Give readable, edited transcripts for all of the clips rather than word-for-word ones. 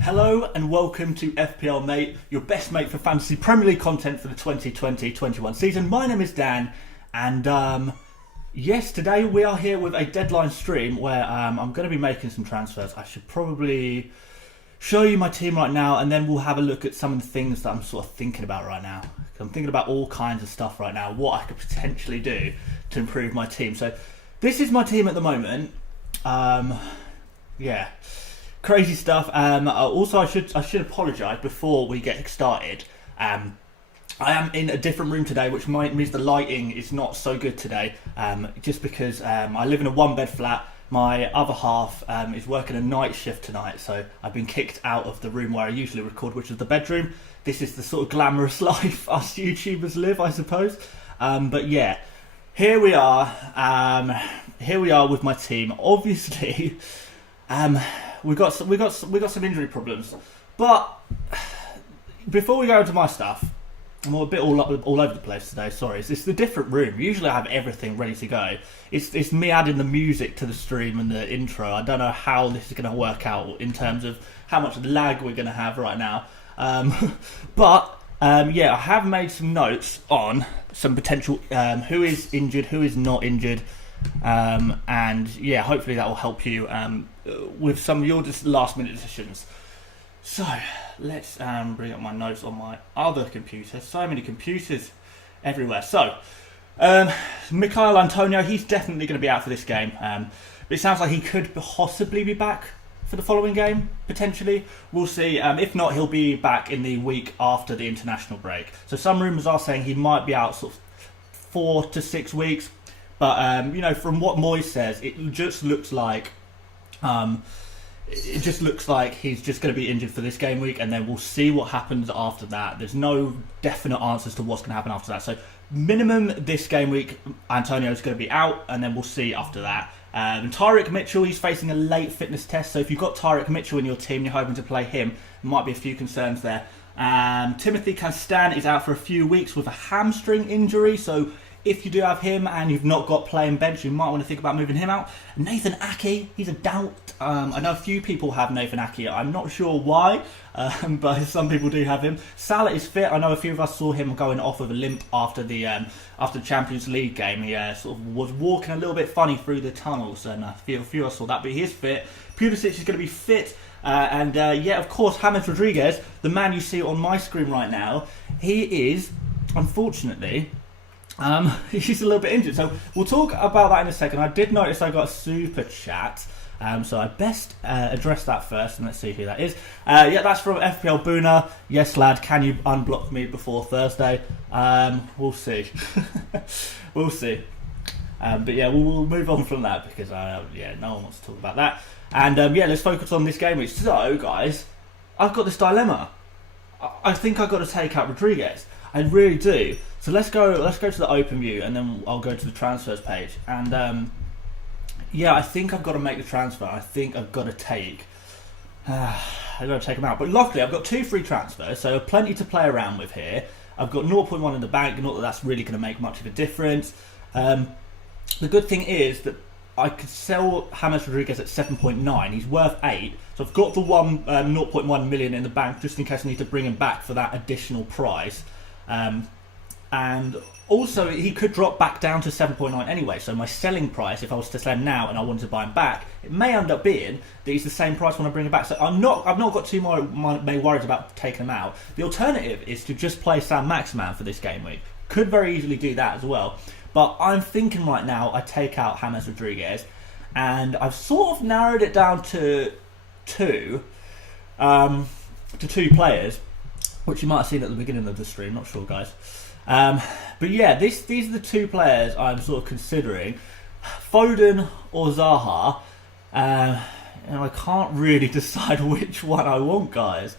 Hello and welcome to FPL Mate, your best mate for fantasy Premier League content for the 2020-21 season. My name is Dan, and yes, today we are here with a deadline stream where I'm going to be making some transfers. I should probably show you my team right now, and then we'll have a look at some of the things that I'm sort of thinking about right now. I'm thinking about all kinds of stuff right now, what I could potentially do to improve my team. So this is my team at the moment. Yeah. Crazy stuff. Also, I should apologise before we get started. I am in a different room today, which means the lighting is not so good today. Just because I live in a one-bed flat. My other half is working a night shift tonight, so I've been kicked out of the room where I usually record, which is the bedroom. This is the sort of glamorous life us YouTubers live, I suppose. But yeah, here we are. Here we are with my team. Obviously, we got some injury problems, but before we go into my stuff, I'm a bit all over the place today. Sorry, it's the different room. Usually I have everything ready to go. It's me adding the music to the stream and the intro. I don't know how this is going to work out in terms of how much lag we're going to have right now. But yeah, I have made some notes on some potential who is injured, who is not injured. And yeah, hopefully that will help you with some of your last minute decisions. So let's bring up my notes on my other computer. So many computers everywhere. So Michail Antonio, he's definitely going to be out for this game. But it sounds like he could possibly be back for the following game, potentially. We'll see. If not, he'll be back in the week after the international break. So some rumours are saying he might be out sort of 4 to 6 weeks. But you know, from what Moyes says, it just looks like he's just going to be injured for this game week, and then we'll see what happens after that. There's no definite answers to what's going to happen after that. So minimum this game week, Antonio's going to be out, and then we'll see after that. Tyreek Mitchell, he's facing a late fitness test. So if you've got Tyreek Mitchell in your team, you're hoping to play him. There might be a few concerns there. Timothy Castan is out for a few weeks with a hamstring injury, so if you do have him and you've not got playing bench, you might want to think about moving him out. Nathan Ake, he's a doubt. I know a few people have Nathan Ake. I'm not sure why, but some people do have him. Salah is fit. I know a few of us saw him going off with a limp after the Champions League game. He sort of was walking a little bit funny through the tunnels, and a few of us saw that, but he is fit. Pulisic is going to be fit. Yeah, of course, James Rodriguez, the man you see on my screen right now, he is, unfortunately, he's a little bit injured. So we'll talk about that in a second. I did notice I got a super chat, so I best address that first, and let's see who that is. Yeah, that's from FPL Boona. Yes, lad, can you unblock me before Thursday? We'll see. We'll see. But yeah, we'll move on from that because yeah, no one wants to talk about that. And yeah, let's focus on this game week. So, guys, I've got this dilemma. I think I've got to take out Rodriguez. I really do. So let's go to the open view, and then I'll go to the transfers page. And yeah, I think I've got to make the transfer. I think I've got to take. I've got to take him out. But luckily, I've got 2 free transfers, so plenty to play around with here. I've got 0.1 in the bank. Not that that's really going to make much of a difference. The good thing is that I could sell James Rodriguez at 7.9. He's worth 8. So I've got the 0.1 million in the bank just in case I need to bring him back for that additional price. And also, he could drop back down to 7.9 anyway. So my selling price, if I was to sell him now and I wanted to buy him back, it may end up being that he's the same price when I bring him back. So I've not got too many worries about taking him out. The alternative is to just play Sam Maximan for this game week. Could very easily do that as well. But I'm thinking right now I take out James Rodriguez, and I've sort of narrowed it down to two players, which you might have seen at the beginning of the stream. Not sure, guys. But yeah, these are the 2 players I'm sort of considering: Foden or Zaha. And I can't really decide which one I want, guys.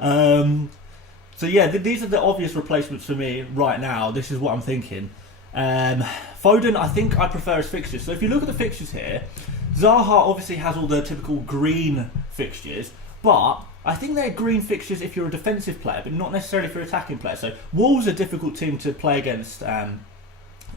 So yeah, these are the obvious replacements for me right now. This is what I'm thinking. Foden, I think I prefer his fixtures. So if you look at the fixtures here, Zaha obviously has all the typical green fixtures, but I think they're green fixtures if you're a defensive player, but not necessarily if you're an attacking player. So Wolves are a difficult team to play against.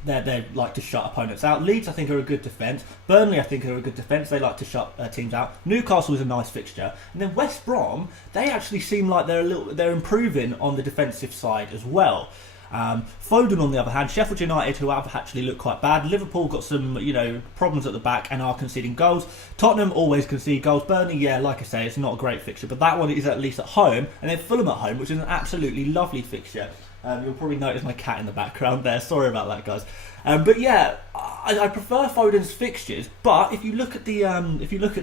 They like to shut opponents out. Leeds, I think, are a good defence. Burnley, I think, are a good defence. They like to shut teams out. Newcastle is a nice fixture, and then West Brom, they actually seem like they're improving on the defensive side as well. Foden, on the other hand, Sheffield United, who have actually looked quite bad. Liverpool got some, problems at the back and are conceding goals. Tottenham always concede goals. Burnley, yeah, like I say, it's not a great fixture, but that one is at least at home. And then Fulham at home, which is an absolutely lovely fixture. You'll probably notice my cat in the background there. Sorry about that, guys. But yeah, I prefer Foden's fixtures. But if you look at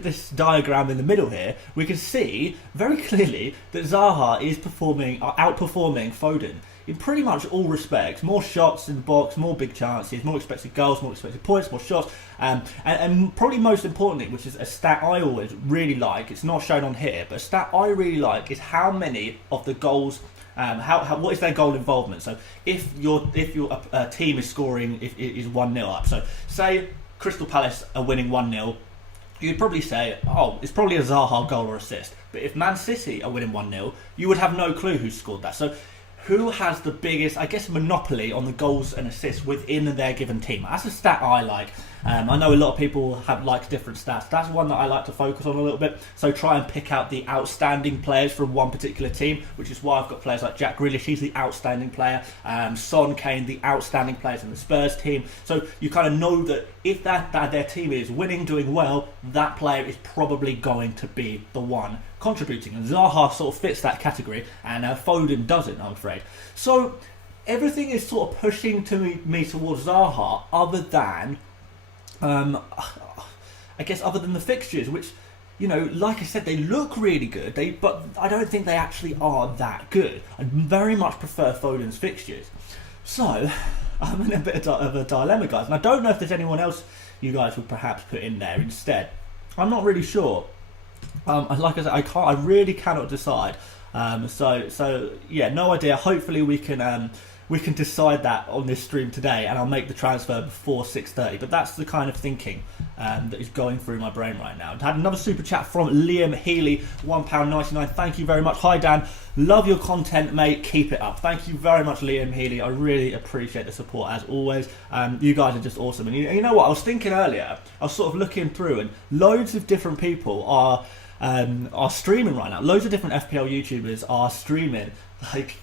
this diagram in the middle here, we can see very clearly that Zaha is outperforming Foden in pretty much all respects. More shots in the box, more big chances, more expected goals, more expected points, more shots, and probably most importantly, which is a stat I always really like. It's not shown on here, but a stat I really like is how many of the goals. What is their goal involvement? So if your team is scoring is 1-0 up, so say Crystal Palace are winning 1-0, you'd probably say, oh, it's probably a Zaha goal or assist. But if Man City are winning 1-0, you would have no clue who scored that. So who has the biggest, I guess, monopoly on the goals and assists within their given team? That's a stat I like. I know a lot of people like different stats. That's one that I like to focus on a little bit. So try and pick out the outstanding players from one particular team, which is why I've got players like Jack Grealish. He's the outstanding player. Son, Kane, the outstanding players in the Spurs team. So you kind of know that if that their team is winning, doing well, that player is probably going to be the one contributing. And Zaha sort of fits that category, and Foden doesn't, I'm afraid. So everything is sort of pushing me towards Zaha, other than I guess other than the fixtures, which, like I said, they look really good, but I don't think they actually are that good. I very much prefer Foden's fixtures. So I'm in a bit of a dilemma, guys, and I don't know if there's anyone else you guys would perhaps put in there instead. I'm not really sure. Like I said, I really cannot decide. So yeah, no idea. Hopefully we can we can decide that on this stream today, and I'll make the transfer before 6:30. But that's the kind of thinking that is going through my brain right now. I had another super chat from Liam Healy, £1.99. Thank you very much. Hi Dan, love your content, mate. Keep it up. Thank you very much, Liam Healy. I really appreciate the support as always. You guys are just awesome. And you know what? I was thinking earlier. I was sort of looking through, and loads of different people are streaming right now. Loads of different FPL YouTubers are streaming, like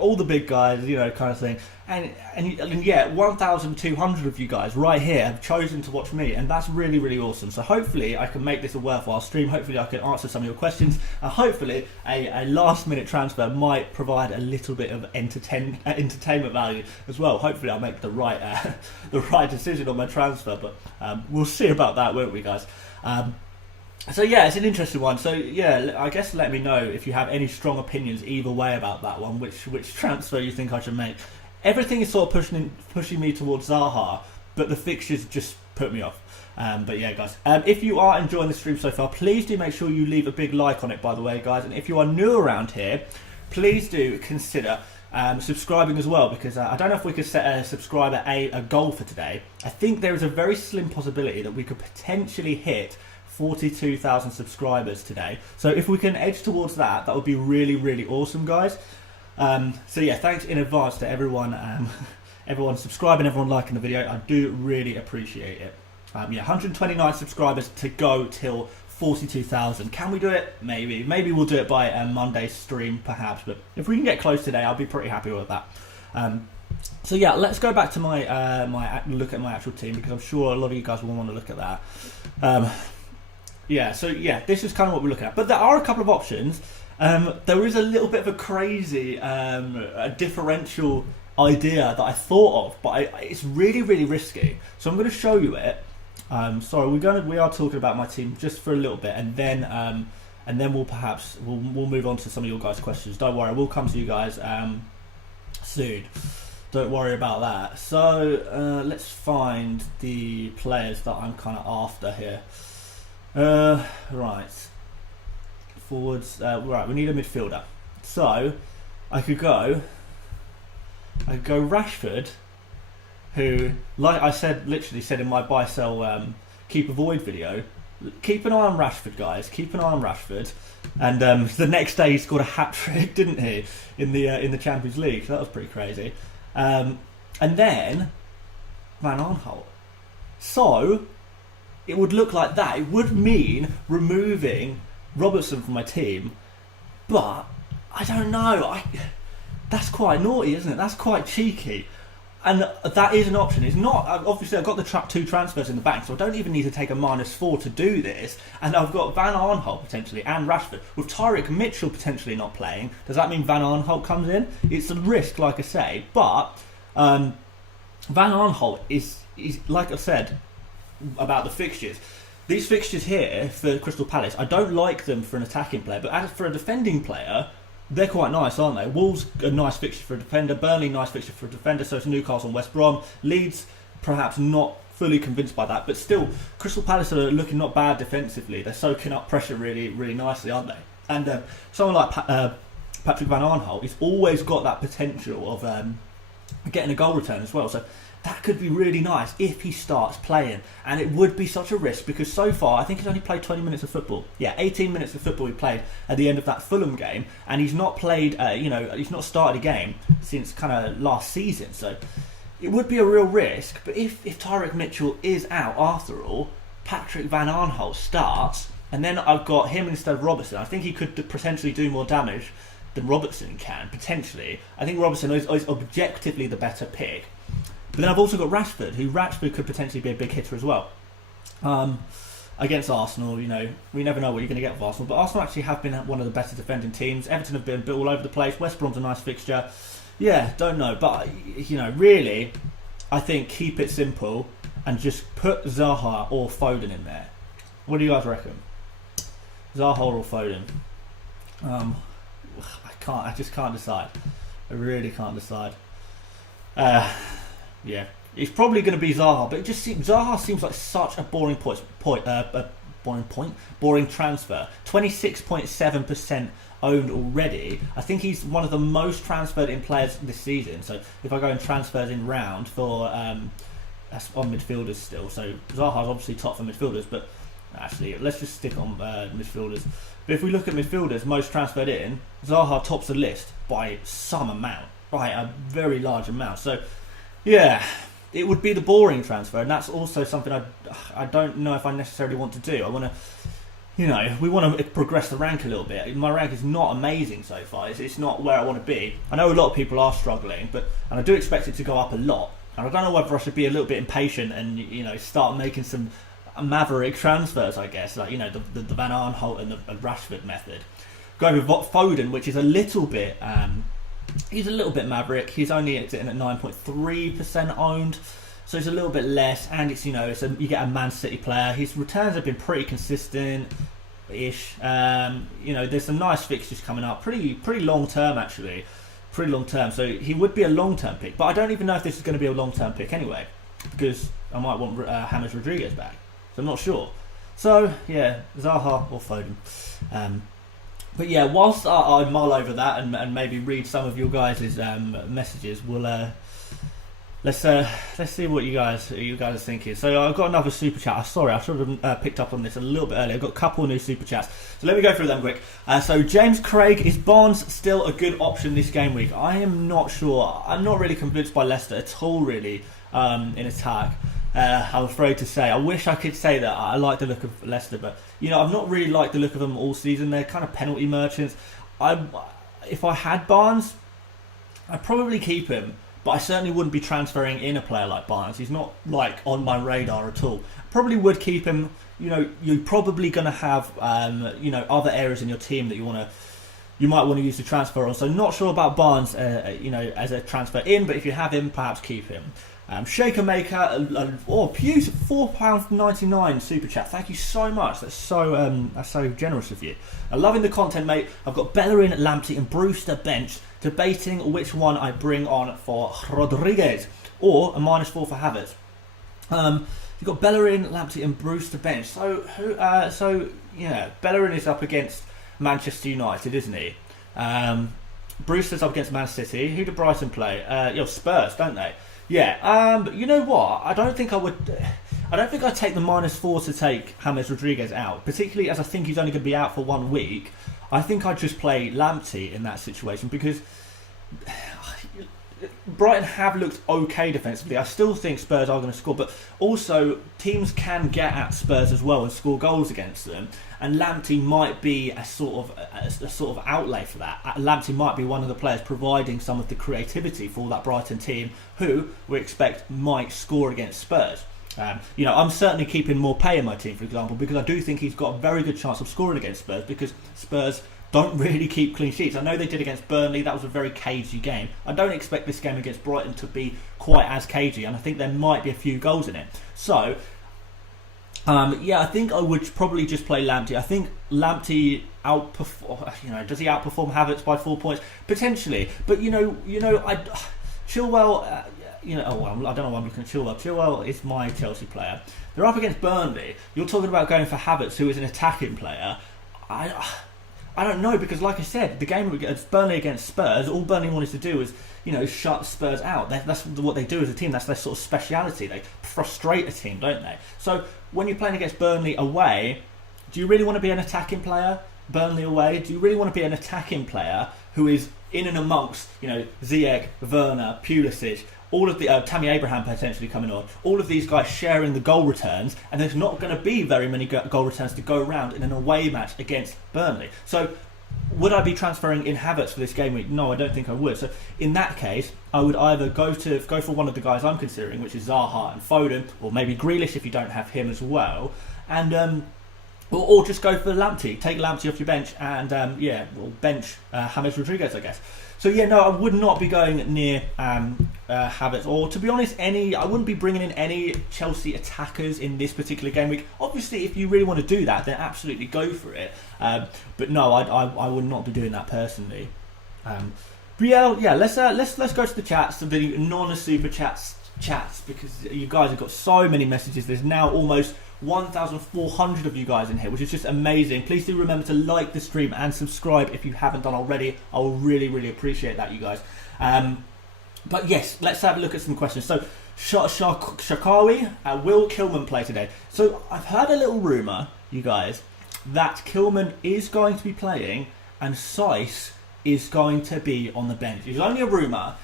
all the big guys, you know, kind of thing. And yeah, 1,200 of you guys right here have chosen to watch me, and that's really, really awesome. So hopefully I can make this a worthwhile stream. Hopefully I can answer some of your questions, and hopefully a last-minute transfer might provide a little bit of entertainment value as well. Hopefully I'll make the right the right decision on my transfer, but we'll see about that, won't we, guys? So yeah, it's an interesting one. So yeah, I guess let me know if you have any strong opinions either way about that one, which transfer you think I should make. Everything is sort of pushing me towards Zaha, but the fixtures just put me off. But yeah, guys, if you are enjoying the stream so far, please do make sure you leave a big like on it, by the way, guys. And if you are new around here, please do consider subscribing as well, because I don't know if we could set a subscriber a goal for today. I think there is a very slim possibility that we could potentially hit 42,000 subscribers today. So if we can edge towards that, that would be really, really awesome, guys. So yeah, thanks in advance to everyone, everyone subscribing, everyone liking the video. I do really appreciate it. Yeah, 129 subscribers to go till 42,000. Can we do it? Maybe. Maybe we'll do it by a Monday stream, perhaps. But if we can get close today, I'll be pretty happy with that. So yeah, let's go back to my look at my actual team, because I'm sure a lot of you guys will want to look at that. Yeah, so yeah, this is kind of what we're looking at. But there are a couple of options. There is a little bit of a crazy a differential idea that I thought of, but it's really, really risky. So I'm going to show you it. Sorry, we are talking about my team just for a little bit, and then we'll move on to some of your guys' questions. Don't worry, we'll come to you guys soon. Don't worry about that. So let's find the players that I'm kind of after here. Right, forwards. Right, we need a midfielder. So I could go Rashford, who, like I said, literally said in my buy sell keep avoid video. Keep an eye on Rashford, guys. Keep an eye on Rashford. And the next day he scored a hat trick, didn't he, in the Champions League? So that was pretty crazy. And then Van Aanholt. So it would look like that. It would mean removing Robertson from my team, but I don't know. That's quite naughty, isn't it? That's quite cheeky, and that is an option. It's not. Obviously, I've got the two transfers in the bank, so I don't even need to take a -4 to do this. And I've got Van Aanholt potentially and Rashford, with Tyreek Mitchell potentially not playing. Does that mean Van Aanholt comes in? It's a risk, like I say, but Van Aanholt is like I said about the fixtures. These fixtures here for Crystal Palace, I don't like them for an attacking player, but as for a defending player, they're quite nice, aren't they? Wolves, a nice fixture for a defender. Burnley, nice fixture for a defender. So it's Newcastle and West Brom. Leeds, perhaps not fully convinced by that, but still, Crystal Palace are looking not bad defensively. They're soaking up pressure really, really nicely, aren't they? And someone like Patrick Van Aanholt, he's always got that potential of getting a goal return as well. So that could be really nice if he starts playing, and it would be such a risk, because so far I think he's only played 20 minutes of football. Yeah, 18 minutes of football he played at the end of that Fulham game, and he's not played, he's not started a game since kind of last season. So it would be a real risk. But if Tyreek Mitchell is out after all, Patrick Van Aanholt starts, and then I've got him instead of Robertson. I think he could potentially do more damage than Robertson can, potentially. I think Robertson is objectively the better pick. But then I've also got Rashford, who could potentially be a big hitter as well. Against Arsenal, we never know what you're going to get with Arsenal. But Arsenal actually have been one of the better defending teams. Everton have been all over the place. West Brom's a nice fixture. Yeah, don't know. But, really, I think keep it simple and just put Zaha or Foden in there. What do you guys reckon? Zaha or Foden? I just can't decide. I really can't decide. Yeah, it's probably going to be Zaha, but Zaha seems like such a boring boring transfer. 26.7% owned already. I think he's one of the most transferred in players this season. So if I go and transfers in round for that's on midfielders still. So Zaha's obviously top for midfielders, but actually let's just stick on midfielders. But if we look at midfielders most transferred in, Zaha tops the list by some amount, by a very large amount. So yeah, it would be the boring transfer, and that's also something I don't know if I necessarily want to do. I want to, we want to progress the rank a little bit. My rank is not amazing so far. It's not where I want to be. I know a lot of people are struggling, and I do expect it to go up a lot. And I don't know whether I should be a little bit impatient and start making some maverick transfers, I guess, like the Van Aanholt and the Rashford method. Go with Foden, which is a little bit. He's a little bit maverick. He's only sitting at 9.3% owned, so it's a little bit less. And it's you get a Man City player. His returns have been pretty consistent-ish. There's some nice fixtures coming up. Pretty long term actually. Pretty long term. So he would be a long term pick. But I don't even know if this is going to be a long term pick anyway, because I might want James Rodriguez back. So I'm not sure. So yeah, Zaha or Foden. But yeah, whilst I mull over that and maybe read some of your guys' messages, we'll let's see what you guys are thinking. So I've got another super chat. Sorry, I should have picked up on this a little bit earlier. I've got a couple of new super chats. So let me go through them quick. So James Craig, is Barnes still a good option this game week? I am not sure. I'm not really convinced by Leicester at all, really, in attack. I'm afraid to say. I wish I could say that I like the look of Leicester, but I've not really liked the look of them all season. They're kind of penalty merchants. If I had Barnes, I'd probably keep him, but I certainly wouldn't be transferring in a player like Barnes. He's not on my radar at all. Probably would keep him. You're probably going to have other areas in your team that you might want to use the transfer on. So not sure about Barnes, as a transfer in, but if you have him, perhaps keep him. Shaker Maker, beautiful £4.99 super chat. Thank you so much. That's so generous of you. Loving the content, mate. I've got Bellerin, Lamptey, and Brewster bench, debating which one I bring on for Rodriguez or a -4 for Havertz. You've got Bellerin, Lamptey, and Brewster bench. So Bellerin is up against Manchester United, isn't he? Brewster's up against Man City. Who do Brighton play? Spurs, don't they? Yeah, but you know what? I don't think I'd take the -4 to take James Rodriguez out, particularly as I think he's only going to be out for 1 week. I think I'd just play Lamptey in that situation, because Brighton have looked okay defensively. I still think Spurs are going to score, but also teams can get at Spurs as well and score goals against them. And Lamptey might be a sort of outlay for that. Lamptey might be one of the players providing some of the creativity for that Brighton team, who we expect might score against Spurs. I'm certainly keeping Morpay in my team, for example, because I do think he's got a very good chance of scoring against Spurs, because Spurs don't really keep clean sheets. I know they did against Burnley. That was a very cagey game. I don't expect this game against Brighton to be quite as cagey, and I think there might be a few goals in it. So, I think I would probably just play Lamptey. I think Lamptey does he outperform Havertz by 4 points? Potentially. But, Chilwell, I don't know why I'm looking at Chilwell. Chilwell is my Chelsea player. They're up against Burnley. You're talking about going for Havertz, who is an attacking player. I don't know, because like I said, the game against Burnley against Spurs, all Burnley wanted to do was, shut Spurs out. That's what they do as a team. That's their sort of speciality. They frustrate a team, don't they? So when you're playing against Burnley away, do you really want to be an attacking player? Burnley away, do you really want to be an attacking player who is in and amongst, Ziyech, Werner, Pulisic, all of the Tammy Abraham potentially coming on, all of these guys sharing the goal returns, and there's not going to be very many goal returns to go around in an away match against Burnley. So would I be transferring in Havertz for this game week? No, I don't think I would. So in that case, I would either go for one of the guys I'm considering, which is Zaha and Foden, or maybe Grealish if you don't have him as well, and or just go for Lamptey. Take Lamptey off your bench and bench James Rodriguez, I guess. So I would not be going near Havertz, or to be honest, I wouldn't be bringing in any Chelsea attackers in this particular game week. Obviously, if you really want to do that, then absolutely go for it. But no, I would not be doing that personally. Let's go to the chats, the non-super chats chats, because you guys have got so many messages. There's now almost 1,400 of you guys in here, which is just amazing. Please do remember to like the stream and subscribe if you haven't done already. I will really appreciate that, you guys. But yes, let's have a look at some questions. So Shakawi, will Kilman play today? So I've heard a little rumour, you guys, that Kilman is going to be playing and Seiss is going to be on the bench. It's only a rumour.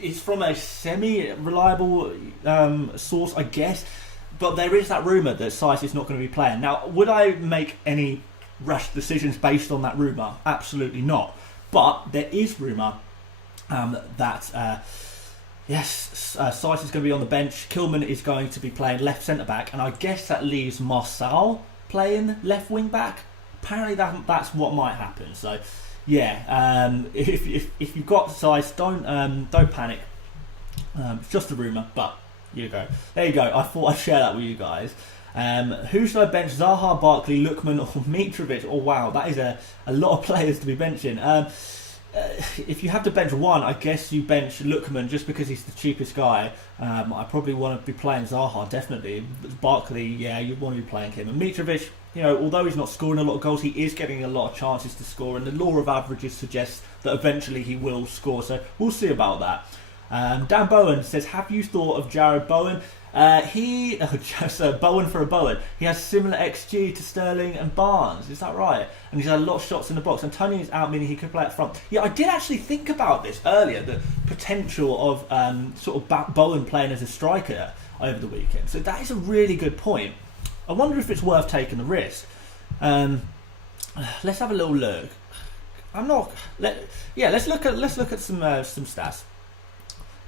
It's from a semi-reliable source, I guess. But there is that rumour that Seiss is not going to be playing. Now, would I make any rash decisions based on that rumour? Absolutely not. But there is rumour that... yes, Seiss is going to be on the bench. Kilman is going to be playing left centre-back. And I guess that leaves Marcel playing left wing-back. Apparently that's what might happen. So, yeah, if you've got Seiss, don't panic. It's just a rumour, but there you go. I thought I'd share that with you guys. Who should I bench? Zaha, Barkley, Lookman, or Mitrovic? Oh, wow, that is a lot of players to be benching. If you have to bench one, I guess you bench Lookman just because he's the cheapest guy. I probably want to be playing Zaha, definitely. Barkley, yeah, you want to be playing him. And Mitrovic, although he's not scoring a lot of goals, he is getting a lot of chances to score, and the law of averages suggests that eventually he will score, so we'll see about that. Dan Bowen says, have you thought of Jared Bowen? Bowen for a Bowen. He has similar XG to Sterling and Barnes, is that right? And he's had a lot of shots in the box. Antonio is out, meaning he could play up front. Yeah, I did actually think about this earlier, the potential of Bowen playing as a striker over the weekend. So that is a really good point. I wonder if it's worth taking the risk. Let's have a little look. Let's look at some stats.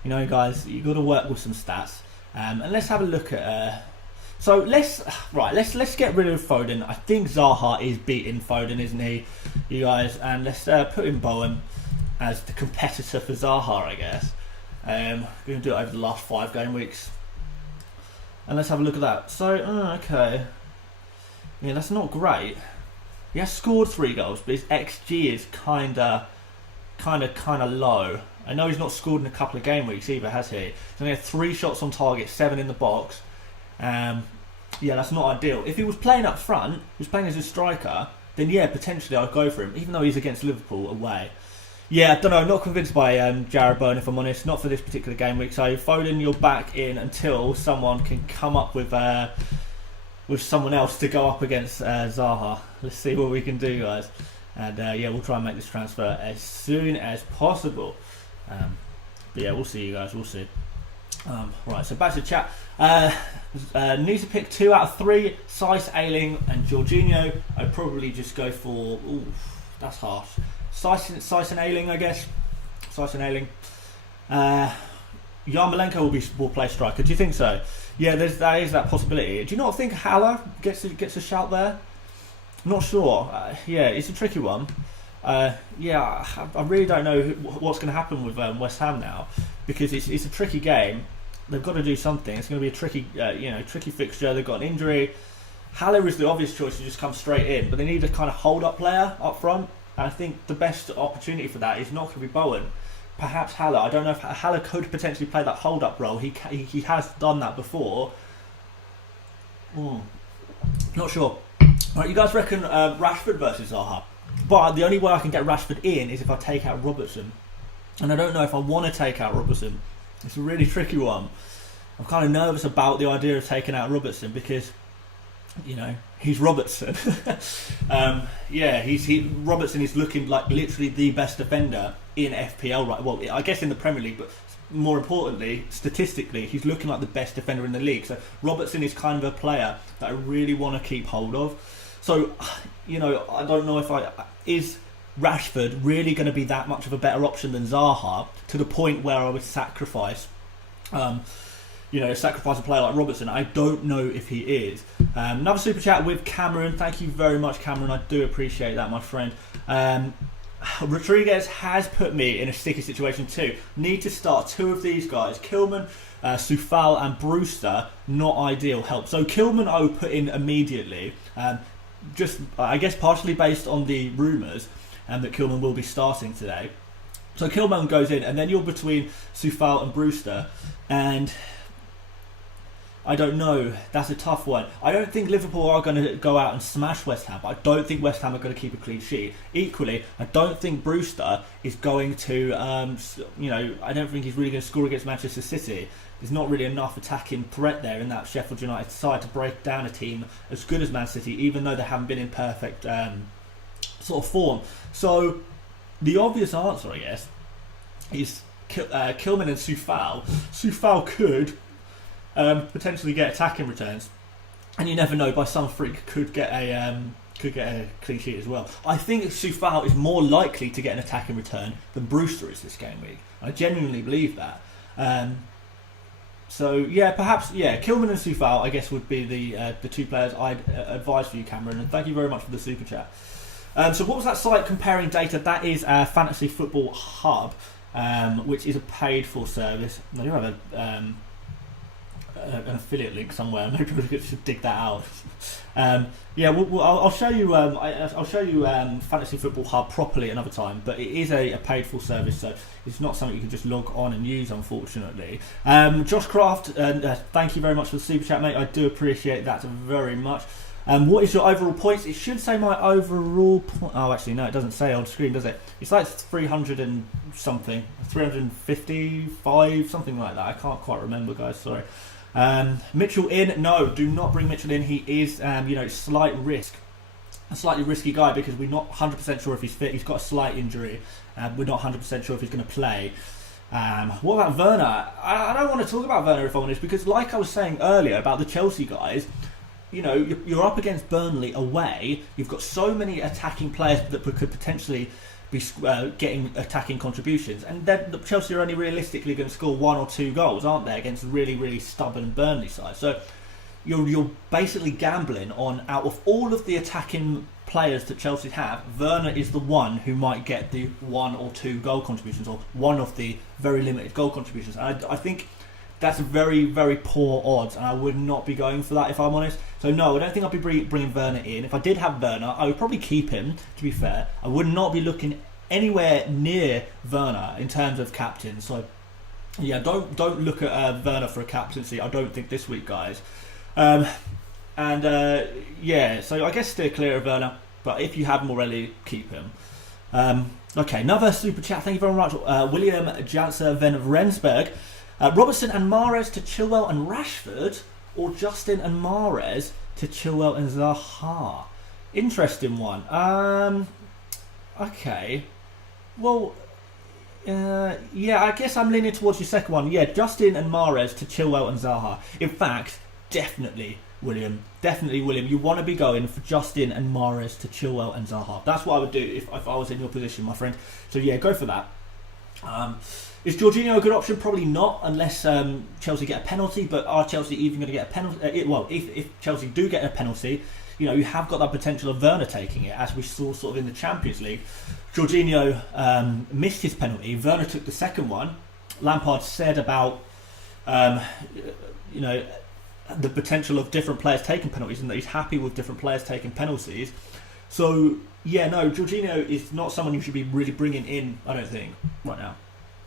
Guys, you've got to work with some stats. And let's have a look at. Let's get rid of Foden. I think Zaha is beating Foden, isn't he, you guys? And let's put in Bowen as the competitor for Zaha, I guess. We're going to do it over the last 5 game weeks. And let's have a look at that. So, okay. Yeah, that's not great. He has scored 3 goals, but his XG is kind of low. I know he's not scored in a couple of game weeks either, has he? He's only had 3 shots on target, 7 in the box. Yeah, that's not ideal. If he was playing up front, he was playing as a striker, then yeah, potentially I'd go for him, even though he's against Liverpool away. Yeah, I don't know, I'm not convinced by Jared Bowen, if I'm honest, not for this particular game week. So Foden, you're back in until someone can come up with someone else to go up against Zaha. Let's see what we can do, guys. And yeah, we'll try and make this transfer as soon as possible. But yeah, we'll see, you guys. We'll see. Right, so back to chat. Need to pick 2 out of 3. Seiss, Ayling, and Jorginho. I'd probably just go for. Ooh, that's harsh. Seiss and Ayling, I guess. Seiss and Ayling. Yarmolenko will play striker. Do you think so? Yeah, that is that possibility. Do you not think Haller gets a shout there? I'm not sure. Yeah, it's a tricky one. Yeah, I really don't know what's going to happen with West Ham now, because it's a tricky game. They've got to do something. It's going to be a tricky fixture. They've got an injury. Haller is the obvious choice to just come straight in, but they need a kind of hold-up player up front. And I think the best opportunity for that is not going to be Bowen. Perhaps Haller. I don't know if Haller could potentially play that hold-up role. He has done that before. Not sure. Right, you guys reckon Rashford versus Zaha? But the only way I can get Rashford in is if I take out Robertson. And I don't know if I want to take out Robertson. It's a really tricky one. I'm kind of nervous about the idea of taking out Robertson because, he's Robertson. Robertson is looking like literally the best defender in FPL right. Well, I guess in the Premier League, but more importantly, statistically, he's looking like the best defender in the league. So Robertson is kind of a player that I really want to keep hold of. So, I don't know if is Rashford really going to be that much of a better option than Zaha to the point where I would sacrifice a player like Robertson. I don't know if he is. Another super chat with Cameron. Thank you very much, Cameron. I do appreciate that, my friend. Rodriguez has put me in a sticky situation too. Need to start 2 of these guys. Kilman, Soufal and Brewster. Not ideal help. So Kilman I would put in immediately. Just, I guess, partially based on the rumours that Kilman will be starting today. So Kilman goes in, and then you're between Soufal and Brewster, and I don't know. That's a tough one. I don't think Liverpool are going to go out and smash West Ham. I don't think West Ham are going to keep a clean sheet. Equally, I don't think Brewster is going to, I don't think he's really going to score against Manchester City. There's not really enough attacking threat there in that Sheffield United side to break down a team as good as Man City, even though they haven't been in perfect sort of form. So the obvious answer, I guess, is Kilman and Soufal. Soufal could potentially get attacking returns, and you never know, by some freak could get a clean sheet as well. I think Soufal is more likely to get an attacking return than Brewster is this game week. I genuinely believe that. So yeah, perhaps Kilman and Soufal, I guess, would be the two players I'd advise for you, Cameron. And thank you very much for the super chat. So what was that site comparing data? That is Fantasy Football Hub, which is a paid for service. I do have an affiliate link somewhere. Maybe we should dig that out. I'll show you. I'll show you Fantasy Football Hub properly another time. But it is a paid for service, so it's not something you can just log on and use, unfortunately. Josh Craft, thank you very much for the super chat, mate. I do appreciate that very much. What is your overall points? It should say my overall oh, actually, no, it doesn't say on screen, does it? It's like 300 and something, 355, something like that. I can't quite remember, guys. Sorry. Mitchell in? No, do not bring Mitchell in. He is, slight risk. A slightly risky guy because we're not 100% sure if he's fit. He's got a slight injury. We're not 100% sure if he's going to play. What about Werner? I don't want to talk about Werner, if I'm honest, because like I was saying earlier about the Chelsea guys, you're up against Burnley away. You've got so many attacking players that could potentially be getting attacking contributions, and then Chelsea are only realistically going to score 1 or 2 goals, aren't they, against a really, really stubborn Burnley side. So you're basically gambling on, out of all of the attacking players that Chelsea have, Werner is the one who might get the 1 or 2 goal contributions, or one of the very limited goal contributions. And I think that's very, very poor odds, and I would not be going for that, if I'm honest. So no, I don't think I'd be bringing Werner in. If I did have Werner, I would probably keep him, to be fair. I would not be looking anywhere near Werner in terms of captain. So yeah, don't look at Werner for a captaincy, I don't think, this week, guys. So I guess steer clear of Werner, but if you have him already, keep him. Okay, another super chat, thank you very much. William Janser Van Rensberg. Robertson and Mahrez to Chilwell and Rashford, or Justin and Mahrez to Chilwell and Zaha? Interesting one. Okay. Well, I guess I'm leaning towards your second one. Yeah, Justin and Mahrez to Chilwell and Zaha. In fact, definitely, William. You want to be going for Justin and Mahrez to Chilwell and Zaha. That's what I would do if I was in your position, my friend. So yeah, go for that. Is Jorginho a good option? Probably not, unless Chelsea get a penalty. But are Chelsea even going to get a penalty? If Chelsea do get a penalty, you have got that potential of Werner taking it, as we saw sort of in the Champions League. Jorginho missed his penalty. Werner took the second one. Lampard said about the potential of different players taking penalties, and that he's happy with different players taking penalties. So yeah, no, Jorginho is not someone you should be really bringing in, I don't think, right now.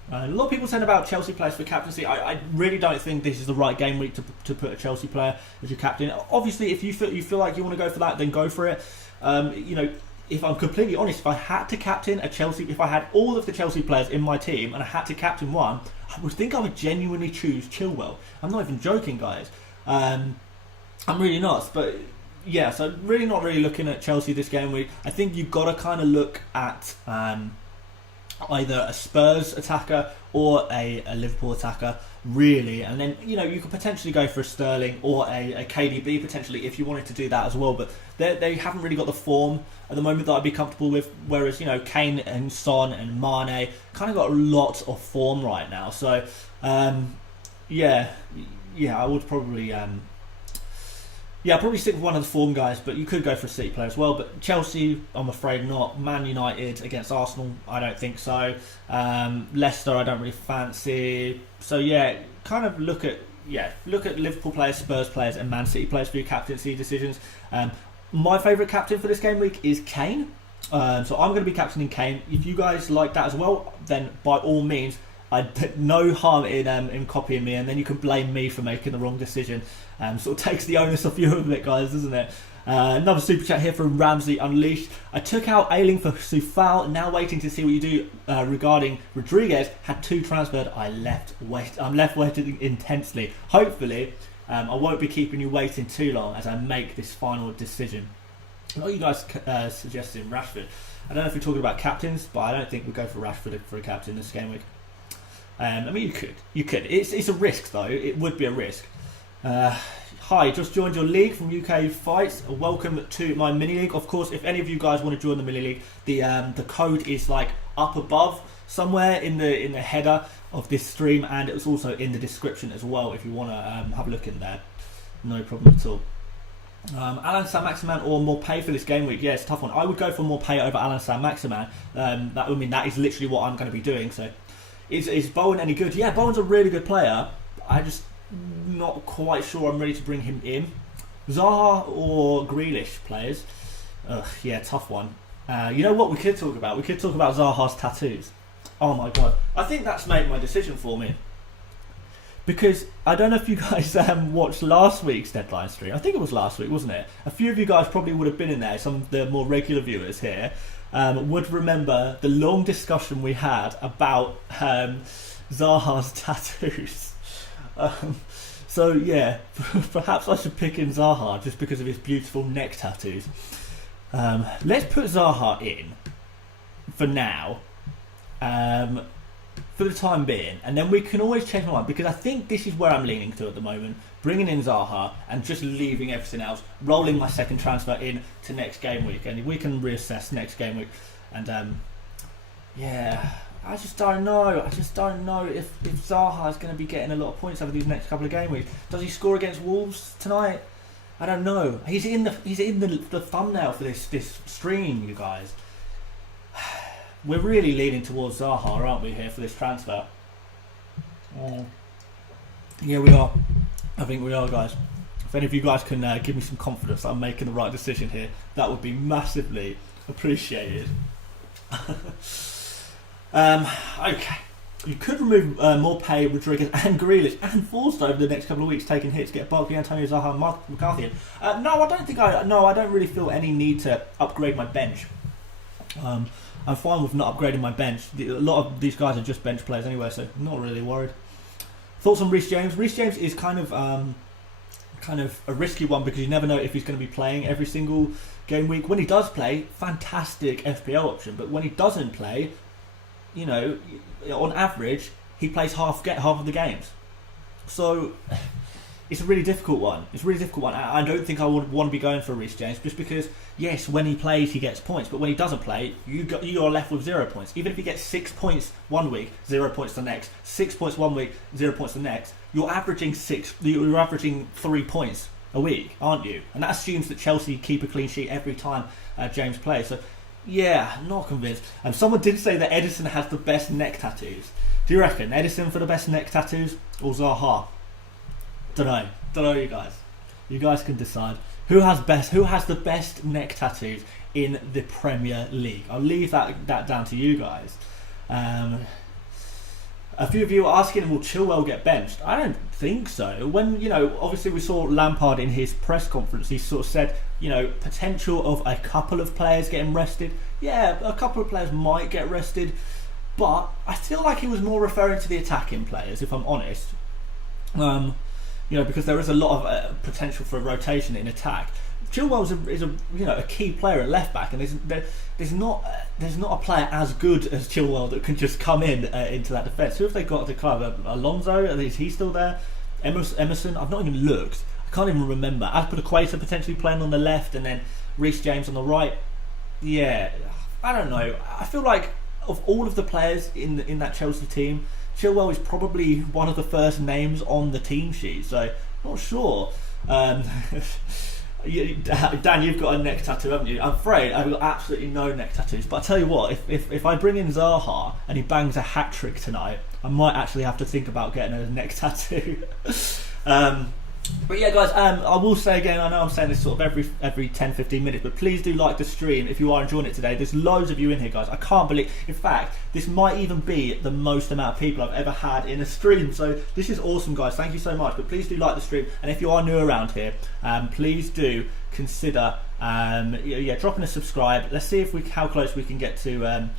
A lot of people saying about Chelsea players for captaincy. I really don't think this is the right game week to put a Chelsea player as your captain. Obviously, if you feel like you want to go for that, then go for it. If I'm completely honest, if I had to captain a Chelsea, if I had all of the Chelsea players in my team and I had to captain one, I would think I would genuinely choose Chilwell. I'm not even joking, guys. I'm really not. But yeah, so really not really looking at Chelsea this game week. I think you've got to kind of look at either a Spurs attacker or a Liverpool attacker, really, and then you could potentially go for a Sterling or a KDB potentially if you wanted to do that as well, but they haven't really got the form at the moment that I'd be comfortable with, whereas Kane and Son and Mane kind of got a lot of form right now. So I would probably I'll probably stick with one of the form guys, but you could go for a City player as well. But Chelsea, I'm afraid not. Man United against Arsenal, I don't think so. Leicester, I don't really fancy. So yeah, kind of look at Liverpool players, Spurs players, and Man City players for your captaincy decisions. My favourite captain for this game week is Kane. So I'm going to be captaining Kane. If you guys like that as well, then by all means, no harm in copying me, and then you can blame me for making the wrong decision. Sort of takes the onus off you a bit, guys, doesn't it? Another super chat here from Ramsey Unleashed. I took out Ailing for Soufal. Now waiting to see what you do regarding Rodriguez. Had 2 transferred. I'm left waiting intensely. Hopefully, I won't be keeping you waiting too long as I make this final decision. I know you guys suggested Rashford. I don't know if you're talking about captains, but I don't think we'll go for Rashford for a captain this game week. I mean, you could. It's a risk though. It would be a risk. Hi, just joined your league from UK Fights. Welcome to my mini league. Of course, if any of you guys want to join the mini league, the code is like up above somewhere in the header of this stream, and it's also in the description as well if you want to have a look in there. No problem at all. Alan Saint-Maximin or Morpay for this game week? Yeah, it's a tough one. I would go for Morpay over Alan Saint-Maximin. That is literally what I'm going to be doing. So, is Bowen any good? Yeah, Bowen's a really good player. I just not quite sure I'm ready to bring him in. Zaha or Grealish players? Yeah, tough one. You know what we could talk about? We could talk about Zaha's tattoos. Oh my god, I think that's made my decision for me. Because I don't know if you guys watched last week's deadline stream. I think it was last week, wasn't it? A few of you guys probably would have been in there. Some of the more regular viewers here would remember the long discussion we had about Zaha's tattoos. So yeah, perhaps I should pick in Zaha just because of his beautiful neck tattoos. Let's put Zaha in for now. For the time being, and then we can always change my mind, because I think this is where I'm leaning to at the moment, bringing in Zaha and just leaving everything else, rolling my second transfer in to next game week, and we can reassess next game week. And yeah, I just don't know if Zaha is going to be getting a lot of points over these next couple of game weeks. Does he score against Wolves tonight? I don't know. He's in the thumbnail for this stream, you guys. We're really leaning towards Zaha, aren't we, here for this transfer? Yeah, we are. I think we are, guys. If any of you guys can give me some confidence that I'm making the right decision here, that would be massively appreciated. Okay. You could remove Morpay, Rodriguez and Grealish and Forster over the next couple of weeks, taking hits, get Barkley, Antonio, Zaha and McCarthy in. No, I don't really feel any need to upgrade my bench. I'm fine with not upgrading my bench. A lot of these guys are just bench players anyway, so I'm not really worried. Thoughts on Reece James? Reece James is kind of a risky one because you never know if he's going to be playing every single game week. When he does play, fantastic FPL option, but when he doesn't play, you know, on average, he plays half of the games. So it's a really difficult one. I don't think I would want to be going for Reece James just because, yes, when he plays he gets points, but when he doesn't play, you are left with 0 points. Even if he gets 6 points one week, 0 points the next, 6 points one week, 0 points the next, you're averaging 3 points a week, aren't you? And that assumes that Chelsea keep a clean sheet every time James plays. So yeah, not convinced. And someone did say that Edison has the best neck tattoos. Do you reckon Edison for the best neck tattoos or Zaha? Don't know, you guys. You guys can decide who has the best neck tattoos in the Premier League. I'll leave that down to you guys. A few of you are asking, will Chilwell get benched? I don't think so. When, obviously we saw Lampard in his press conference, he sort of said, potential of a couple of players getting rested. Yeah, a couple of players might get rested, but I feel like he was more referring to the attacking players, if I'm honest. Because there is a lot of potential for rotation in attack. Chilwell is a key player at left back, and there's not a player as good as Chilwell that can just come into that defence. Who have they got at the club? Alonso, is he still there? Emerson, I've not even looked. I can't even remember. Azpilicueta potentially playing on the left, and then Reece James on the right. Yeah, I don't know. I feel like of all of the players in that Chelsea team, Chilwell is probably one of the first names on the team sheet, so not sure. Dan, you've got a neck tattoo, haven't you? I'm afraid I've got absolutely no neck tattoos, but I tell you what, if I bring in Zaha and he bangs a hat-trick tonight, I might actually have to think about getting a neck tattoo. But yeah, guys, I will say again, I know I'm saying this sort of every 10-15 minutes, but please do like the stream if you are enjoying it today. There's loads of you in here, guys. I can't believe, in fact, this might even be the most amount of people I've ever had in a stream. So this is awesome, guys. Thank you so much. But please do like the stream, and if you are new around here, please do consider dropping a subscribe. Let's see how close we can get to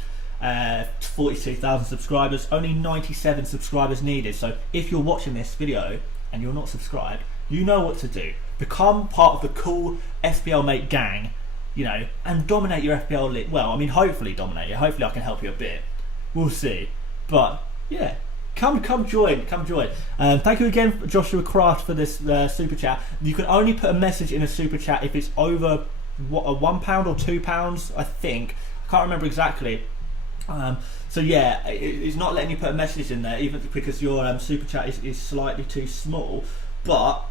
42,000 subscribers. Only 97 subscribers needed. So if you're watching this video and you're not subscribed, you know what to do. Become part of the cool FPL mate gang, and dominate your FPL league. Well, I mean, hopefully dominate it. Hopefully I can help you a bit. We'll see. But yeah, come join. Thank you again, Joshua Craft, for this super chat. You can only put a message in a super chat if it's over £1 or £2, I think. I can't remember exactly. So yeah, it's not letting you put a message in there, even because your super chat is slightly too small. But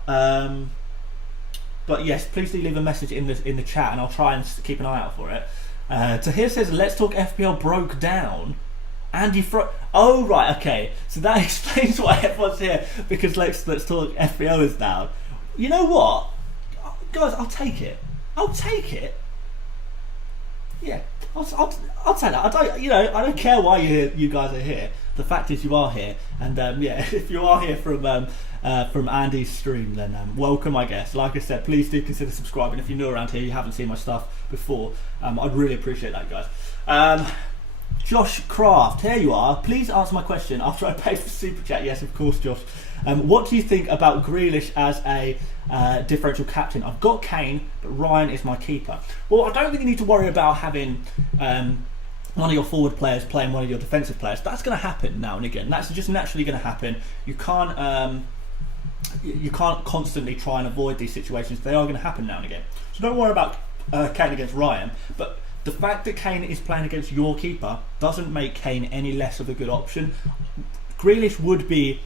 yes, please do leave a message in the chat, and I'll try and keep an eye out for it. Tahir says, "Let's talk FPL broke down." Andy oh right, okay. So that explains why everyone's here, because let's talk FPL is down. You know what, guys? I'll take it. Yeah. I'll take that. I don't care why you guys are here. The fact is, you are here, and if you are here from Andy's stream, then welcome, I guess. Like I said, please do consider subscribing if you're new around here. You haven't seen my stuff before. I'd really appreciate that, guys. Josh Craft, here you are. Please answer my question after I pay for super chat. Yes, of course, Josh. What do you think about Grealish as a differential captain? I've got Kane, but Ryan is my keeper. Well, I don't think you need to worry about having one of your forward players playing one of your defensive players. That's going to happen now and again. That's just naturally going to happen. You can't constantly try and avoid these situations. They are going to happen now and again. So don't worry about Kane against Ryan. But the fact that Kane is playing against your keeper doesn't make Kane any less of a good option. Grealish would be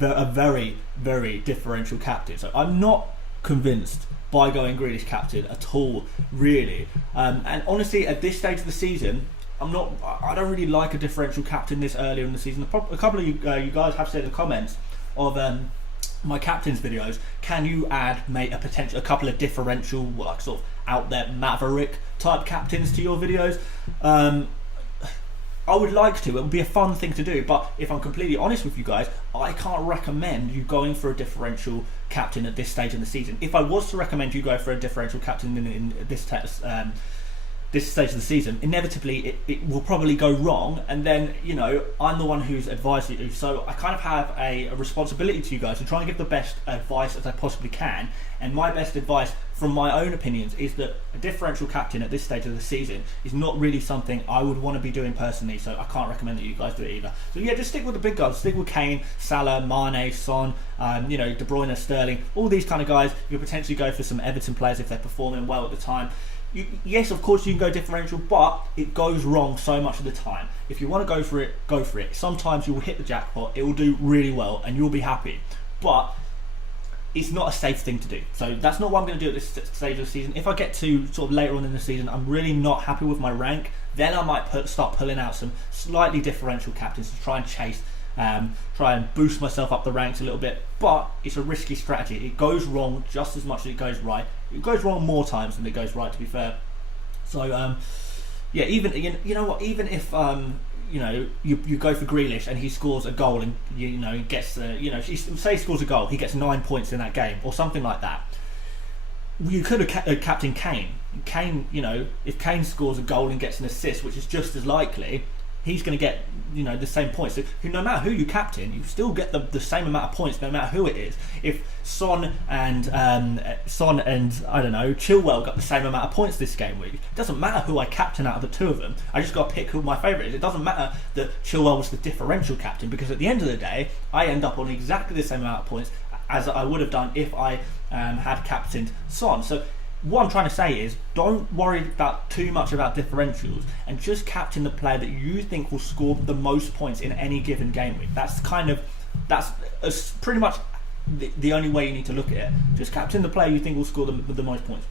a very, very differential captain. So I'm not convinced by going Grealish captain at all, really. And honestly, at this stage of the season, I don't really like a differential captain this earlier in the season. A couple of you guys have said in the comments of my captains videos, can you add a couple of differential, sort of out there maverick type captains to your videos? I would like to. It would be a fun thing to do, but if I'm completely honest with you guys, I can't recommend you going for a differential captain at this stage in the season. If I was to recommend you go for a differential captain in this stage of the season, inevitably it will probably go wrong, and then I'm the one who's advised you, so I kind of have a responsibility to you guys to try and give the best advice as I possibly can. And my best advice from my own opinions is that a differential captain at this stage of the season is not really something I would want to be doing personally, so I can't recommend that you guys do it either. So yeah, just stick with the big guys. Stick with Kane, Salah, Mane, Son, De Bruyne, Sterling, all these kind of guys. You'll potentially go for some Everton players if they're performing well at the time. Yes, of course you can go differential, but it goes wrong so much of the time. If you want to go for it, go for it. Sometimes you will hit the jackpot, it will do really well, and you'll be happy. But it's not a safe thing to do. So that's not what I'm going to do at this stage of the season. If I get to sort of later on in the season, I'm really not happy with my rank, then I might start pulling out some slightly differential captains to try and chase, try and boost myself up the ranks a little bit. But it's a risky strategy. It goes wrong just as much as it goes right. It goes wrong more times than it goes right, to be fair. So even if you go for Grealish and he scores a goal and he gets say he scores a goal, he gets 9 points in that game or something like that. You could have captained Kane. If Kane scores a goal and gets an assist, which is just as likely, he's going to get the same points. So no matter who you captain, you still get the same amount of points no matter who it is. If Son and I don't know, Chilwell got the same amount of points this game week, it doesn't matter who I captain out of the two of them. I just got to pick who my favourite is. It doesn't matter that Chilwell was the differential captain, because at the end of the day, I end up on exactly the same amount of points as I would have done if I had captained Son. So what I'm trying to say is, don't worry too much about differentials, and just captain the player that you think will score the most points in any given game week. That's pretty much the only way you need to look at it. Just captain the player you think will score the most points.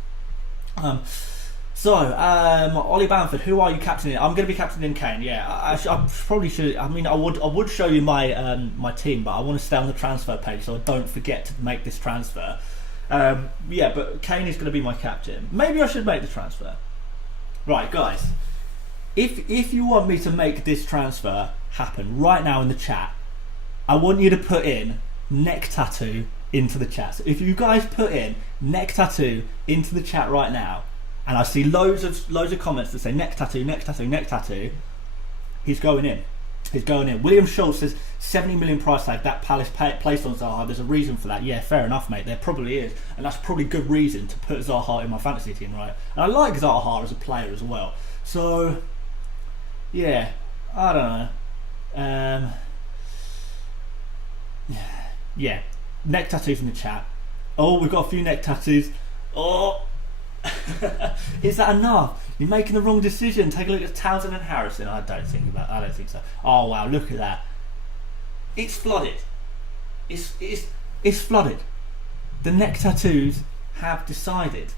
So, Ollie Bamford, who are you captaining? I'm going to be captaining Kane. Yeah, I probably should. I mean, I would show you my my team, but I want to stay on the transfer page so I don't forget to make this transfer. Yeah, but Kane is going to be my captain. Maybe I should make the transfer. Right, guys. If you want me to make this transfer happen right now in the chat, I want you to put in neck tattoo into the chat. So if you guys put in neck tattoo into the chat right now, and I see loads of comments that say neck tattoo, neck tattoo, neck tattoo, he's going in. He's going in. William Schultz says 70 million price tag that Palace placed on Zaha. There's a reason for that. Yeah, fair enough, mate. There probably is, and that's probably good reason to put Zaha in my fantasy team, right? And I like Zaha as a player as well. So, yeah, I don't know. Yeah, neck tattoos in the chat. Oh, we've got a few neck tattoos. Oh. Is that enough? You're making the wrong decision. Take a look at Townsend and Harrison. I don't think so. Oh wow, look at that. It's flooded. It's flooded. The neck tattoos have decided.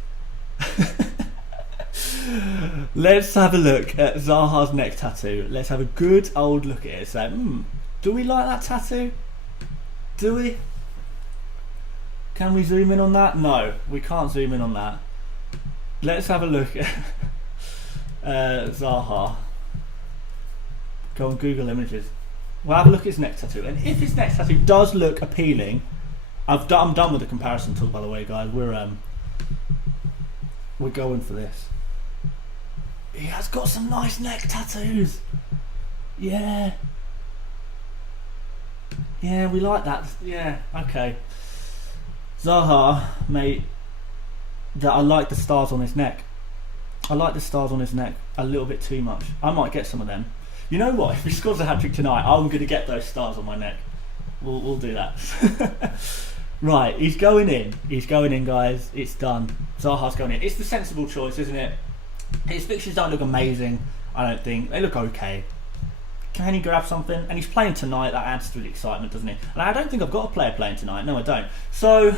Let's have a look at Zaha's neck tattoo. Let's have a good old look at it. So, do we like that tattoo? Do we? Can we zoom in on that? No, we can't zoom in on that. Let's have a look at Zaha. Go on Google Images. We'll have a look at his neck tattoo. And if his neck tattoo does look appealing, I'm done with the comparison tool, by the way, guys. We're going for this. He has got some nice neck tattoos. Yeah. Yeah, we like that. Yeah, okay. Zaha, mate. That I like the stars on his neck. I like the stars on his neck a little bit too much. I might get some of them. You know what? If he scores a hat-trick tonight, I'm going to get those stars on my neck. We'll do that. Right, he's going in. He's going in, guys. It's done. Zaha's going in. It's the sensible choice, isn't it? His fixtures don't look amazing, I don't think. They look okay. Can he grab something? And he's playing tonight. That adds to the excitement, doesn't it? And I don't think I've got a player playing tonight. No, I don't. So,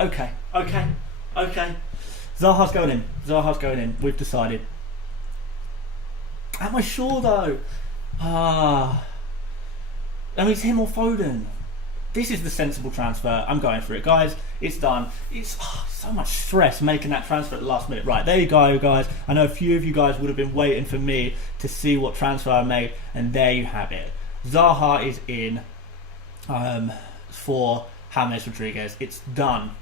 okay. Zaha's going in. We've decided. Am I sure though? I mean, it's him or Foden. This is the sensible transfer. I'm going for it, guys. It's done. It's so much stress making that transfer at the last minute. Right, there you go, guys. I know a few of you guys would have been waiting for me to see what transfer I made, and there you have it. Zaha is in for James Rodriguez. It's done.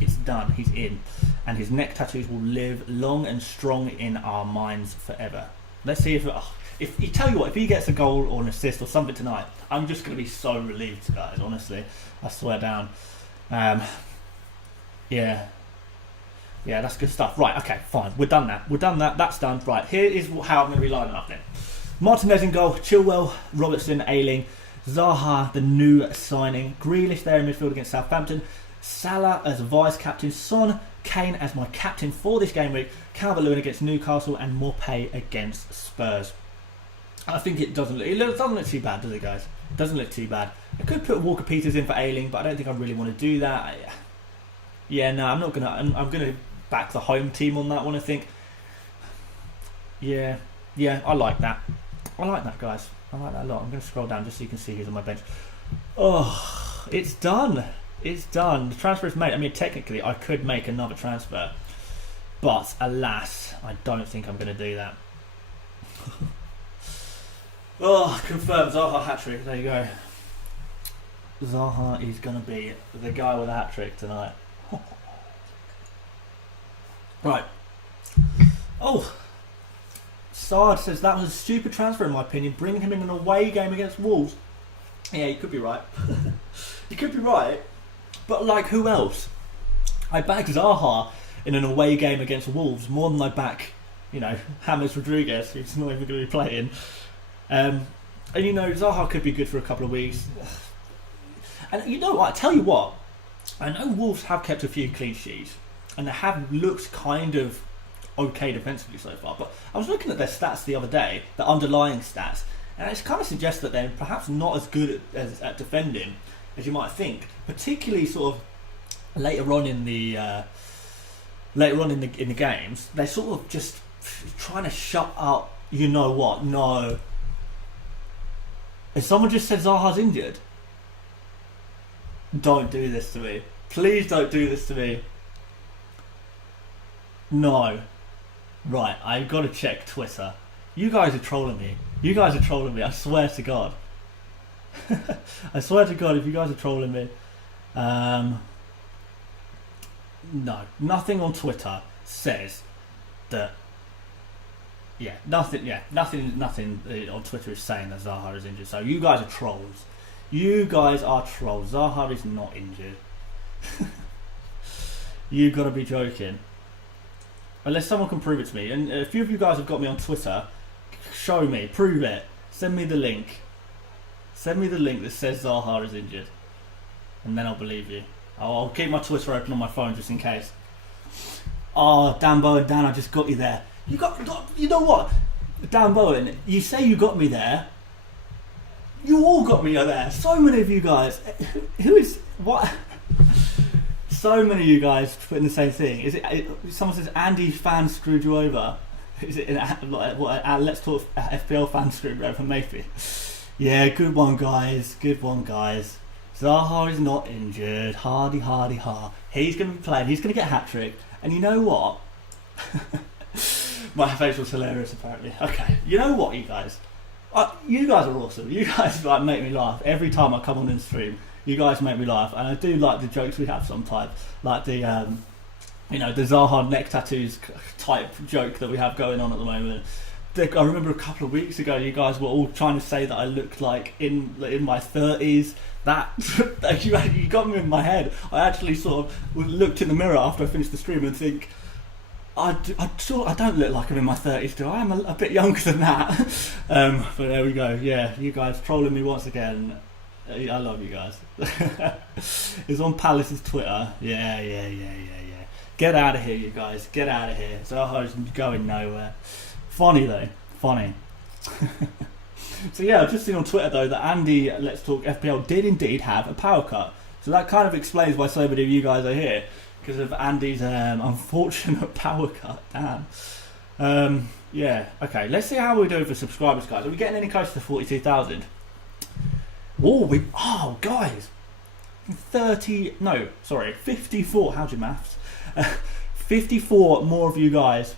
It's done. He's in, and his neck tattoos will live long and strong in our minds forever. Let's see if you tell you what, if he gets a goal or an assist or something tonight, I'm just going to be so relieved, guys. Honestly, I swear down. Yeah, that's good stuff. Right, okay, fine. We're done that. That's done. Right, here is how I'm going to be lining up then. Martinez in goal, Chilwell, Robertson, Ayling, Zaha, the new signing, Grealish there in midfield against Southampton, Salah as vice captain, Son, Kane as my captain for this game week, Calvert-Lewin against Newcastle, and Mopé against Spurs. I think it doesn't look too bad, does it, guys? It doesn't look too bad. I could put Walker Peters in for Ayling, but I don't think I really want to do that. Yeah, no, I'm not gonna. I'm gonna back the home team on that one, I think. Yeah, I like that. I like that, guys. I like that a lot. I'm gonna scroll down just so you can see who's on my bench. Oh, it's done. It's done. The transfer is made. I mean, technically, I could make another transfer, but alas, I don't think I'm going to do that. Oh, confirmed. Zaha hat-trick. There you go. Zaha is going to be the guy with a hat-trick tonight. Right. Oh, Sard says that was a stupid transfer in my opinion. Bringing him in an away game against Wolves. Yeah, you could be right. You could be right. But like, who else? I backed Zaha in an away game against Wolves more than I back, James Rodriguez, who's not even going to be playing. And Zaha could be good for a couple of weeks. And you know what? I tell you what, I know Wolves have kept a few clean sheets, and they have looked kind of okay defensively so far. But I was looking at their stats the other day, the underlying stats, and it kind of suggests that they're perhaps not as good at defending as you might think, particularly sort of later on in the later on in the games, they're sort of just trying to shut up. You know what? No. If someone just said Zaha's injured, don't do this to me. Please don't do this to me. No. Right, I've got to check Twitter. You guys are trolling me. You guys are trolling me. I swear to God. I swear to God, if you guys are trolling me. No, nothing on Twitter says that. Yeah, nothing on Twitter is saying that Zaha is injured. So you guys are trolls. You guys are trolls. Zaha is not injured. You've got to be joking. Unless someone can prove it to me. And a few of you guys have got me on Twitter. Show me, prove it. Send me the link. Send me the link that says Zaha is injured. And then I'll believe you. I'll keep my Twitter open on my phone just in case. Oh, Dan Bowen, Dan, I just got you there. You know what? Dan Bowen, you say you got me there. You all got me there. So many of you guys. Who is what? So many of you guys putting the same thing. Is it? Someone says Andy fan screwed you over. Is it? Let's talk FPL fan screwed over maybe. Yeah, good one, guys. Good one, guys. Zaha is not injured. Hardy, hardy, ha. He's going to be playing. He's going to get a hat trick. And you know what? My face was hilarious, apparently. Okay, you know what, you guys? You guys are awesome. You guys like make me laugh every time I come on and stream. You guys make me laugh, and I do like the jokes we have sometimes, like the the Zaha neck tattoos type joke that we have going on at the moment. I remember a couple of weeks ago, you guys were all trying to say that I looked like in my 30s. That you got me in my head. I actually sort of looked in the mirror after I finished the stream and think, I don't look like I'm in my 30s, do I? I'm a bit younger than that. But there we go. Yeah, you guys trolling me once again. I love you guys. It's on Palace's Twitter. Yeah. Get out of here, you guys. Get out of here. Zaha's going nowhere. Funny though. Funny. So yeah, I've just seen on Twitter though that Andy Let's Talk FPL did indeed have a power cut. So that kind of explains why so many of you guys are here. Because of Andy's unfortunate power cut. Damn. Yeah, okay. Let's see how we're doing for subscribers, guys. Are we getting any closer to 42,000? Oh, guys. 54. How'd you maths? 54 more of you guys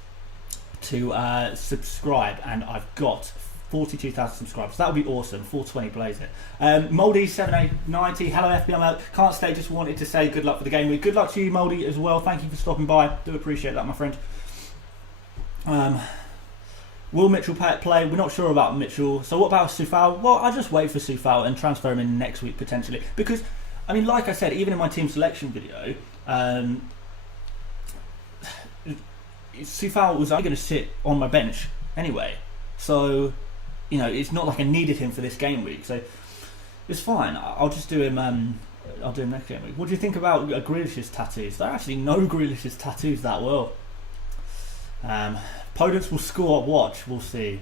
to subscribe, and I've got 42,000 subscribers. That would be awesome. 420 blaze it. Moldy7890, hello FPL. Can't stay, just wanted to say good luck for the game week. Good luck to you, Moldy, as well. Thank you for stopping by. Do appreciate that, my friend. Will Mitchell play? We're not sure about Mitchell. So what about Soufal? Well, I'll just wait for Soufal and transfer him in next week potentially. Because, I mean, like I said, even in my team selection video, Soufal was only going to sit on my bench anyway. So, you know, it's not like I needed him for this game week. So it's fine. I'll just do him. I'll do him next game week. What do you think about Grealish's tattoos? There are actually no Grealish's tattoos that well. Opponents will score. Watch. We'll see.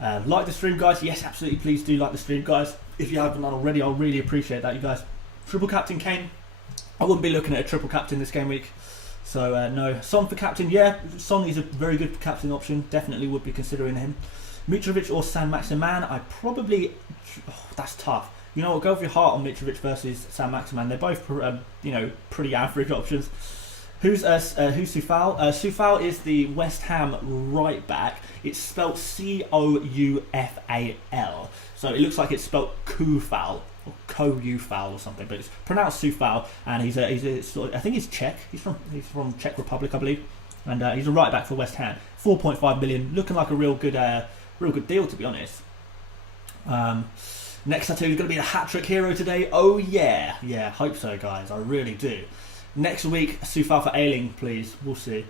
Like the stream, guys. Yes, absolutely. Please do like the stream, guys. If you haven't done already, I'll really appreciate that, you guys. Triple captain Kane. I wouldn't be looking at a triple captain this game week. So no. Son for captain. Yeah, Son is a very good captain option. Definitely would be considering him. Mitrovic or San Maximan. I probably. That's tough. You know what? Go with your heart on Mitrovic versus San Maximan. They're both pretty average options. Who's Soufal? Soufal is the West Ham right back. It's spelt Coufal. So it looks like it's spelt Koufal or Koufal or something, but it's pronounced Soufal. And he's a sort of, I think he's Czech. He's from Czech Republic, I believe. And he's a right back for West Ham. 4.5 million, looking like a real good deal, to be honest. Next tattoo is going to be a hat-trick hero today. Oh yeah, hope so, guys. I really do. Next week, Soufal for Ailing, please. We'll see.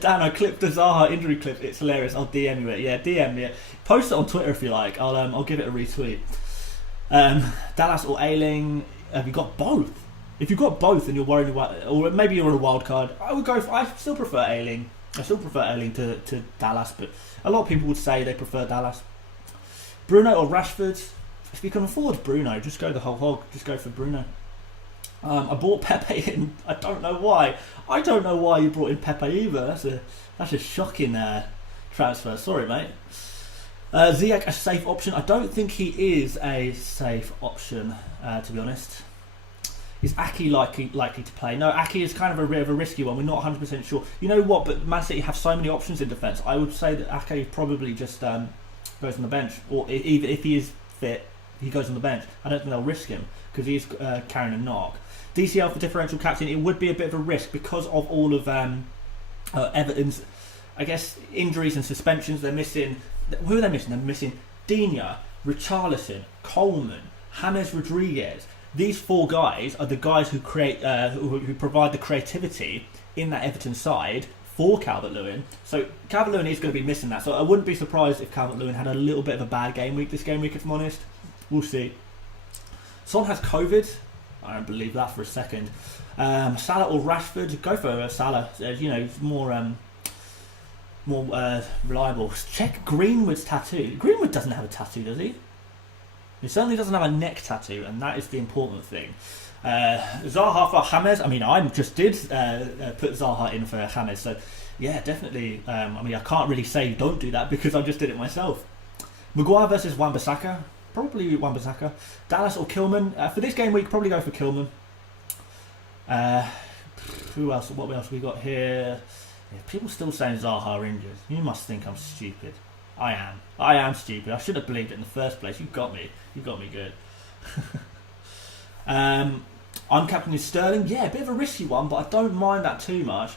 Dan, I clipped the Zaha injury clip. It's hilarious. I'll DM you it. Yeah, DM me it. Post it on Twitter if you like. I'll give it a retweet. Dallas or Ailing. Have you got both? If you've got both and you're worried about, or maybe you're on a wild card, I still prefer Ailing. I still prefer Ailing to Dallas, but a lot of people would say they prefer Dallas. Bruno or Rashford. If you can afford Bruno, just go the whole hog. Just go for Bruno. I bought Pepe in. I don't know why. I don't know why you brought in Pepe either. That's a shocking transfer. Sorry, mate. Ziyech, a safe option. I don't think he is a safe option, to be honest. Is Aki likely to play? No, Aki is kind of a bit of a risky one. We're not 100% sure. You know what? But Man City have so many options in defence. I would say that Aki probably just goes on the bench, or even if he is fit, he goes on the bench. I don't think they'll risk him because he's carrying a knock. DCL for differential captain. It would be a bit of a risk because of all of Everton's, I guess, injuries and suspensions. They're missing. Who are they missing? They're missing Digne, Richarlison, Coleman, James Rodriguez. These 4 guys are the guys who create, who provide the creativity in that Everton side for Calvert-Lewin. So Calvert-Lewin is going to be missing that. So I wouldn't be surprised if Calvert-Lewin had a little bit of a bad game week this game week, if I'm honest. We'll see. Son has COVID. I don't believe that for a second. Salah or Rashford? Go for Salah. You know, he's more reliable. Check Greenwood's tattoo. Greenwood doesn't have a tattoo, does he? He certainly doesn't have a neck tattoo, and that is the important thing. Zaha for James. I mean, I just did put Zaha in for James, so yeah, definitely. I mean, I can't really say don't do that because I just did it myself. Maguire versus Wan-Bissaka. Probably Wan-Bissaka. Dallas or Kilman. For this game week, probably go for Kilman. Who else? What else we got here? Yeah, people still saying Zaha injured. You must think I'm stupid. I am. I am stupid. I should have believed it in the first place. You got me. You got me good. I'm captaining Sterling. Yeah, a bit of a risky one, but I don't mind that too much.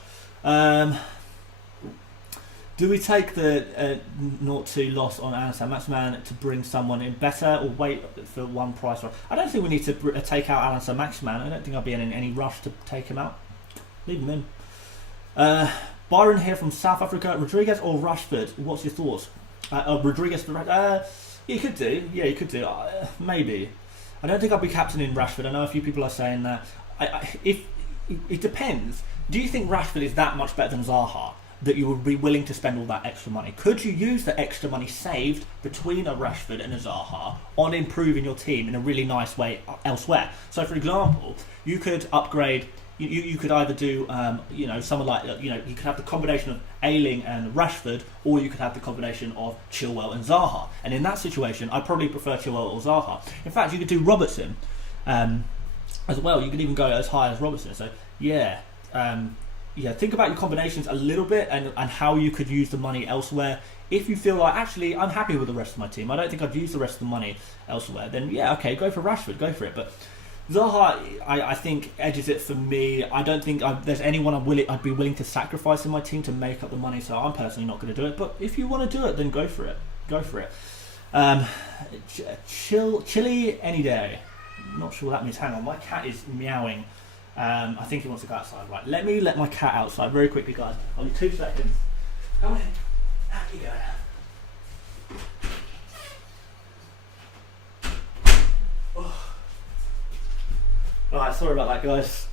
Do we take the 0-2 loss on Alan Saint-Maximin to bring someone in better, or wait for one price? I don't think we need to take out Alan Saint-Maximin. I don't think I'd be in any rush to take him out. Leave him in. Byron here from South Africa. Rodriguez or Rashford? What's your thoughts? Rodriguez for you could do. Yeah, you could do. Maybe. I don't think I'll be captaining Rashford. I know a few people are saying that. If it depends. Do you think Rashford is that much better than Zaha that you would be willing to spend all that extra money? Could you use the extra money saved between a Rashford and a Zaha on improving your team in a really nice way elsewhere? So, for example, you could upgrade. You could either do, someone like, you could have the combination of Ayling and Rashford, or you could have the combination of Chilwell and Zaha. And in that situation, I'd probably prefer Chilwell or Zaha. In fact, you could do Robertson as well. You could even go as high as Robertson. So, yeah, think about your combinations a little bit and how you could use the money elsewhere. If you feel like, actually, I'm happy with the rest of my team, I don't think I'd use the rest of the money elsewhere, then, yeah, okay, go for Rashford, go for it. But Zaha, I think, edges it for me. I don't think there's anyone I'd be willing to sacrifice in my team to make up the money, so I'm personally not going to do it. But if you want to do it, then go for it. Go for it. Chili any day. Not sure what that means. Hang on, my cat is meowing. I think he wants to go outside. Right, let me let my cat outside very quickly, guys. Only 2 seconds. Come on in. Out you go. Alright, sorry about that, guys.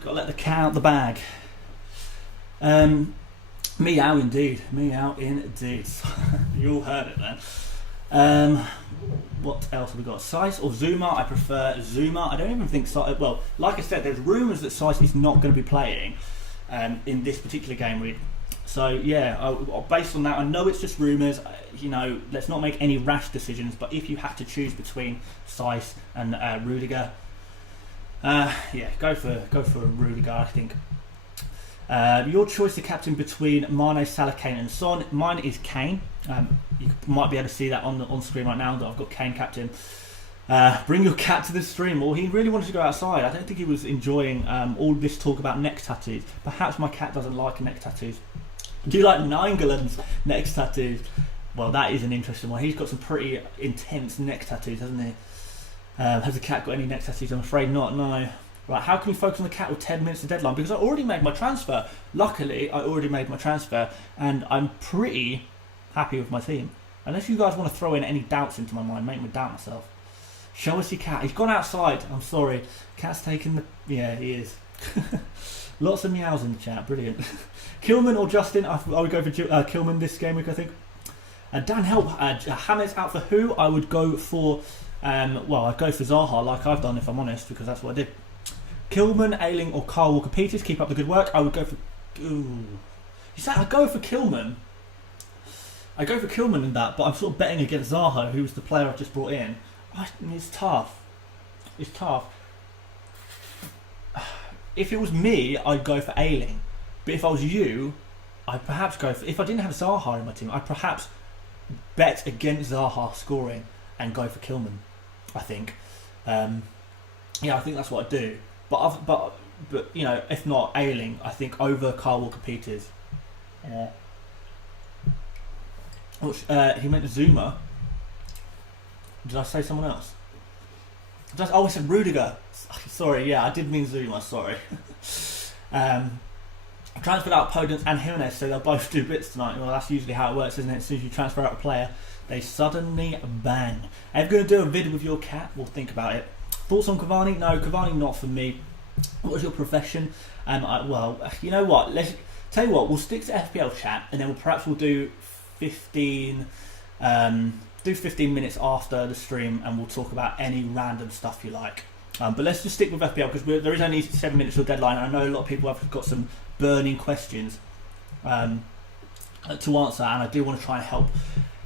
Got to let the cat out the bag. Meow indeed. Meow indeed. You all heard it then. What else have we got? Saiss or Zuma? I prefer Zuma. I don't even think Saiss. Well, like I said, there's rumours that Saiss is not going to be playing in this particular game week. So yeah, based on that, I know it's just rumours. Let's not make any rash decisions. But if you had to choose between Saiss and Rudiger, go for Rudiger. I think. Your choice to captain between Mane, Salah, Kane and Son. Mine is Kane. You might be able to see that on screen right now that I've got Kane captain. Bring your cat to the stream. Well, he really wanted to go outside. I don't think he was enjoying all this talk about neck tattoos. Perhaps my cat doesn't like neck tattoos. Do you like Nainggolan's neck tattoos? Well, that is an interesting one. He's got some pretty intense neck tattoos, hasn't he? Has the cat got any neck tattoos? I'm afraid not, no. Right, how can we focus on the cat with 10 minutes to deadline? Because I already made my transfer. Luckily, I already made my transfer, and I'm pretty happy with my team. Unless you guys want to throw in any doubts into my mind, make me doubt myself. Show us your cat. He's gone outside. I'm sorry. Cat's taken the... Yeah, he is. Lots of meows in the chat. Brilliant. Kilman or Justin? I would go for Kilman this game week, I think. Dan, help. James out for who? I would go for Well, I'd go for Zaha like I've done if I'm honest, because that's what I did. Kilman, Ayling or Kyle Walker-Peters, keep up the good work. I would go for... Ooh. You say I'd go for Kilman. I go for Kilman in that, but I'm sort of betting against Zaha, who's the player I've just brought in. It's tough. It's tough. If it was me, I'd go for Ayling. But if I was you, I'd perhaps go for... If I didn't have Zaha in my team, I'd perhaps bet against Zaha scoring and go for Kilman, I think. I think that's what I'd do. But you know, if not Ayling, I think over Kyle Walker-Peters. He meant Zuma. Did I say someone else? I said Rudiger. Sorry, yeah, I did mean Zuma. Sorry. Transferred out Podence and Jimenez, so they'll both do bits tonight. Well, that's usually how it works, isn't it? As soon as you transfer out a player, they suddenly bang. Are you going to do a vid with your cat? We'll think about it. Thoughts on Cavani? No, Cavani not for me. What is your profession? Well, you know what? Let's tell you what. We'll stick to FPL chat, and then we'll do 15 minutes after the stream, and we'll talk about any random stuff you like. But let's just stick with FPL because there is only 7 minutes to the deadline. And I know a lot of people have got some burning questions to answer, and I do want to try and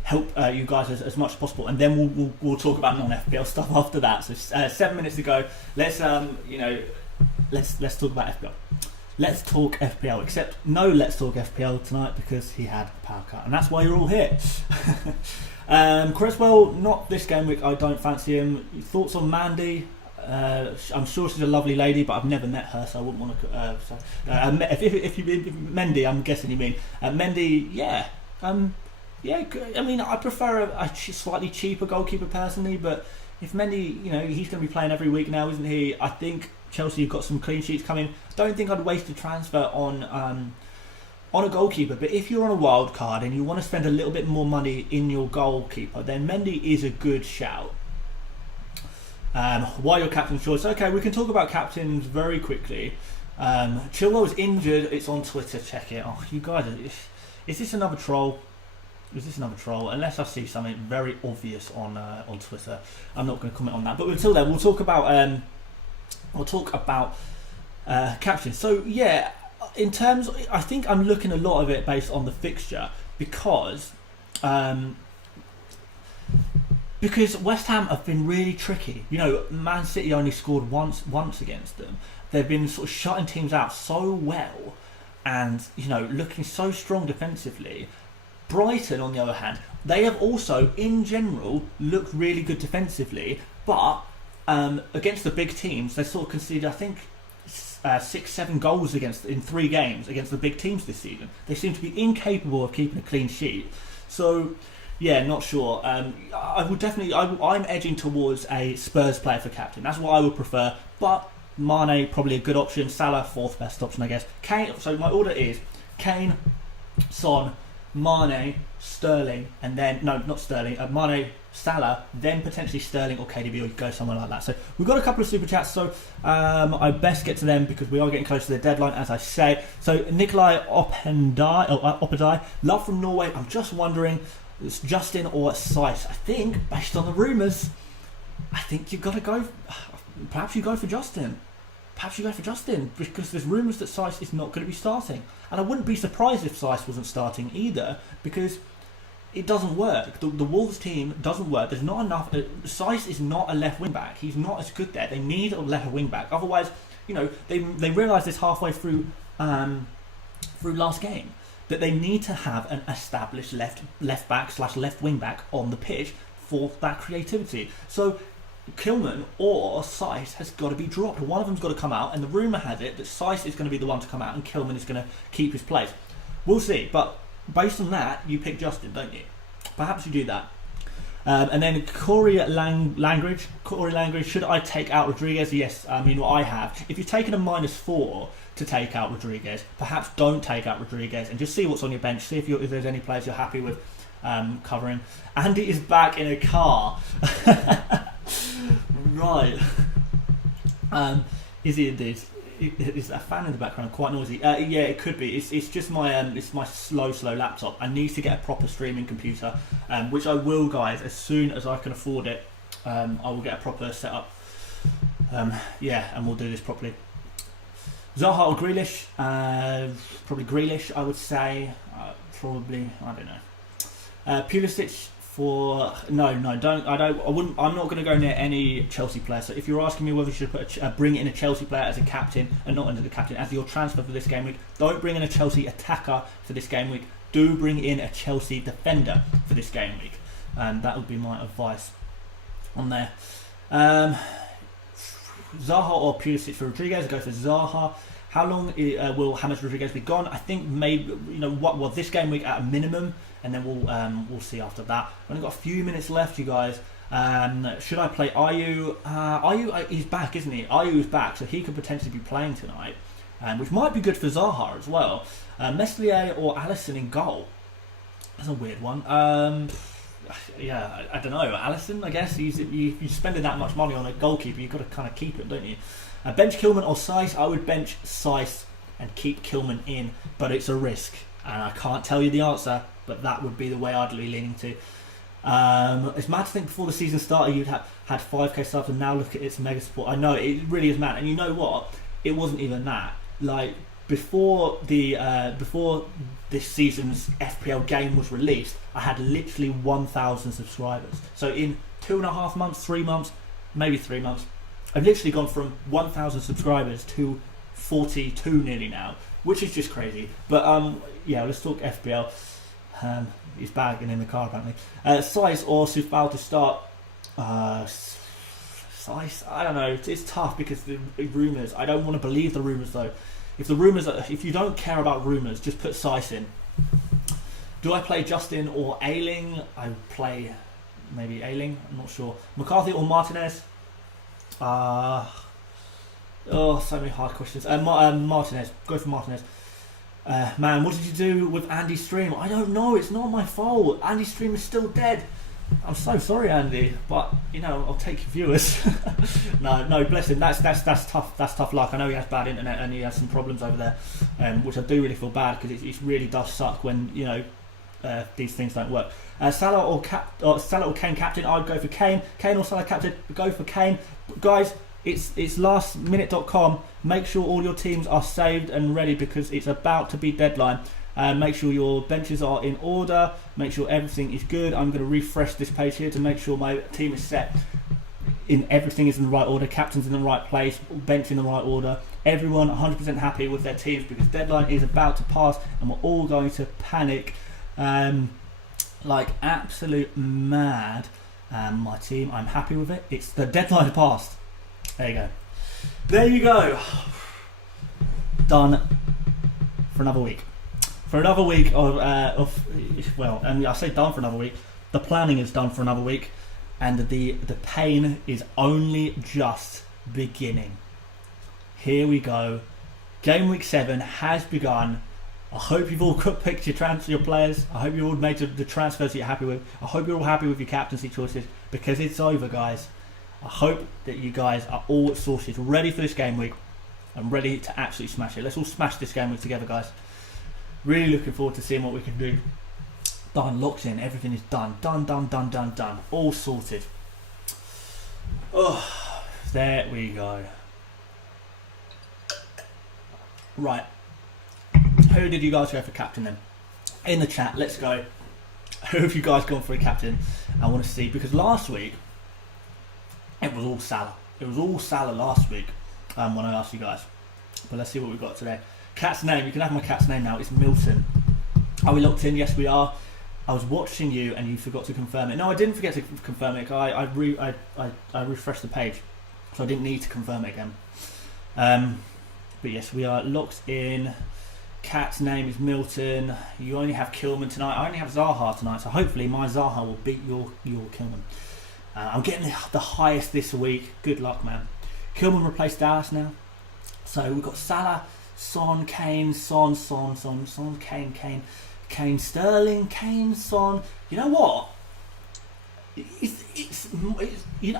help you guys as much as possible. And then we'll talk about non-FPL stuff after that. So 7 minutes to go. Let's talk about FPL. Let's talk FPL. Except no, let's talk FPL tonight because he had a power cut, and that's why you're all here. Creswell, not this game week. I don't fancy him. Thoughts on Mandy? I'm sure she's a lovely lady, but I've never met her, so I wouldn't want to. If Mendy, I'm guessing you mean Mendy. Yeah, yeah. I mean, I prefer a slightly cheaper goalkeeper personally, but if Mendy, you know, he's going to be playing every week now, isn't he? I think Chelsea have got some clean sheets coming. I don't think I'd waste a transfer on a goalkeeper, but if you're on a wild card and you want to spend a little bit more money in your goalkeeper, then Mendy is a good shout. Why your captain's choice? Okay, we can talk about captains very quickly. Chilwell is injured. It's on Twitter. Check it. Oh, you guys, is this another troll? Is this another troll? Unless I see something very obvious on Twitter, I'm not going to comment on that. But until then, we'll talk about captains. So yeah, in terms, I think I'm looking a lot of it based on the fixture because West Ham have been really tricky. You know, Man City only scored once against them. They've been sort of shutting teams out so well and, you know, looking so strong defensively. Brighton, on the other hand, they have also, in general, looked really good defensively, but against the big teams, they sort of conceded, I think, 6-7 goals in 3 games against the big teams this season. They seem to be incapable of keeping a clean sheet. So, yeah, not sure. I would definitely. I'm edging towards a Spurs player for captain. That's what I would prefer. But Mane probably a good option. Salah 4th best option, I guess. Kane. So my order is Kane, Son, Mane, Sterling, and then not Sterling. Mane, Salah, then potentially Sterling or KDB, or you go somewhere like that. So we've got a couple of super chats. So I best get to them because we are getting close to the deadline, as I say. So Nikolai Opedai, love from Norway. I'm just wondering. It's Justin or Sice. I think, based on the rumours, I think you've got to go. Perhaps you go for Justin. Because there's rumours that Sice is not going to be starting, and I wouldn't be surprised if Sice wasn't starting either, because it doesn't work. The Wolves team doesn't work. There's not enough. Sice is not a left wing back. He's not as good there. They need a left wing back. Otherwise, you know, they realised this halfway through last game, that they need to have an established left back / left wing back on the pitch for that creativity. So Kilman or Sice has got to be dropped. One of them's got to come out, and the rumour has it that Sice is going to be the one to come out and Kilman is going to keep his place. We'll see, but based on that, you pick Justin, don't you? Perhaps you do that. And then Corey Langridge, should I take out Rodriguez? Yes, I mean, what I have. If you've taken a -4 to take out Rodriguez, perhaps don't take out Rodriguez and just see what's on your bench. See if there's any players you're happy with covering. Andy is back in a car. Right. Is he indeed? Is that a fan in the background quite noisy? Yeah, it could be. It's just my slow laptop. I need to get a proper streaming computer, which I will, guys, as soon as I can afford it. I will get a proper setup. Yeah, and we'll do this properly. Zaha or Grealish? Probably Grealish, I would say. Probably, I don't know. Pulisic for I'm not going to go near any Chelsea player. So if you're asking me whether you should bring in a Chelsea player as a captain and not under the captain as your transfer for this game week, don't bring in a Chelsea attacker for this game week. Do bring in a Chelsea defender for this game week. That would be my advice on there. Zaha or Pulisic for Rodriguez? Go for Zaha. How long will James Rodriguez be gone? I think maybe this game week at a minimum, and then we'll see after that. We've only got a few minutes left, you guys. Should I play Ayew? Ayew, he's back, isn't he? Ayew is back, so he could potentially be playing tonight, which might be good for Zaha as well. Meslier or Alisson in goal? That's a weird one. Yeah, I don't know. Alisson, I guess. You're spending that much money on a goalkeeper, you've got to kind of keep it, don't you? Bench Kilman or Saiss? I would bench Saiss and keep Kilman in, but it's a risk, and I can't tell you the answer, but that would be the way I'd be leaning to. It's mad to think before the season started you'd had 5k subs, and now look at its mega support. I know, it really is mad, and you know what? It wasn't even that. Like, before this season's FPL game was released, I had literally 1,000 subscribers. So in 2.5 months, 3 months, maybe 3 months, I've literally gone from 1,000 subscribers to 42 nearly now, which is just crazy. But yeah, let's talk FPL. He's back and in the car apparently. Saiss or Soufal to start? Saiss, I don't know. It's tough because the rumours. I don't want to believe the rumours though. If you don't care about rumours, just put Saiss in. Do I play Justin or Ayling? I would play maybe Ayling. I'm not sure. McCarthy or Martinez? So many hard questions. Martinez. Go for Martinez. Man, what did you do with Andy's stream? I don't know. It's not my fault. Andy's stream is still dead. I'm so sorry, Andy, but I'll take your viewers. no, bless him. That's tough. That's tough luck. I know he has bad internet and he has some problems over there, which I do really feel bad because it really does suck when these things don't work. Salah or Kane captain? I'd go for Kane. Kane or Salah captain? Go for Kane, guys. It's lastminute.com. Make sure all your teams are saved and ready because it's about to be deadline. Make sure your benches are in order. Make sure everything is good. I'm going to refresh this page here to make sure my team is set. Everything is in the right order. Captain's in the right place. Bench in the right order. Everyone 100% happy with their teams because deadline is about to pass and we're all going to panic like absolute mad. My team, I'm happy with it. It's the deadline passed. There you go. Done for another week. For another week and I say done for another week. The planning is done for another week, and the pain is only just beginning. Here we go. Game week 7 has begun. I hope you've all picked your players. I hope you've all made the transfers that you're happy with. I hope you're all happy with your captaincy choices because it's over, guys. I hope that you guys are all sorted, ready for this game week and ready to absolutely smash it. Let's all smash this game week together, guys. Really looking forward to seeing what we can do. Done, locked in, everything is done. Done. All sorted. Oh, there we go. Right. Who did you guys go for captain then? In the chat, let's go. Who have you guys gone for a captain? I want to see, because last week, it was all Salah. It was all Salah last week when I asked you guys. But let's see what we've got today. Cat's name. You can have my cat's name now. It's Milton. Are we locked in? Yes, we are. I was watching you and you forgot to confirm it. No, I didn't forget to confirm it. I refreshed the page, so I didn't need to confirm it again. But yes, we are locked in. Cat's name is Milton. You only have Kilman tonight. I only have Zaha tonight, so hopefully my Zaha will beat your Kilman. I'm getting the highest this week. Good luck, man. Kilman replaced Dallas now. So we've got Salah, Son, Kane, Son, Kane, Sterling, Kane, Son. You know what?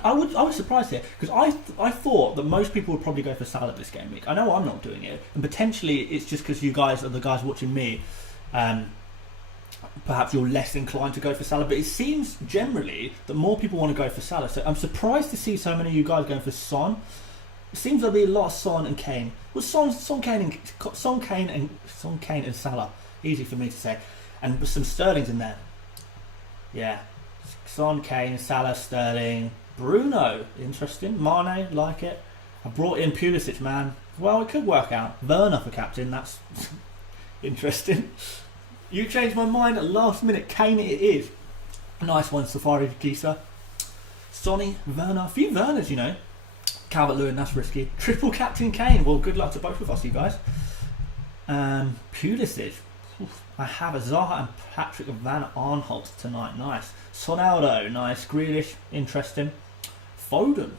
I was surprised here because I thought that most people would probably go for Salah this game week. I know I'm not doing it, and potentially it's just because you guys are the guys watching me. perhaps you're less inclined to go for Salah. But it seems generally that more people want to go for Salah. So I'm surprised to see so many of you guys going for Son. It seems there'll be a lot of Son and Kane. Well, Son, Kane, and Salah. Easy for me to say. And with some Sterlings in there. Yeah. Son, Kane, Salah, Sterling, Bruno. Interesting. Mane, like it. I brought in Pulisic, man. Well, it could work out. Werner for captain. That's interesting. You changed my mind at last minute. Kane it is. Nice one, Safari Gisa. Sonny, Werner. A few Werners, you know. Calvert-Lewin, that's risky. Triple captain Kane. Well, good luck to both of us, you guys. Pulisic. Oof. I have a Zaha and Patrick Van Arnholt tonight. Nice. Sonaldo. Nice. Grealish. Interesting. Foden.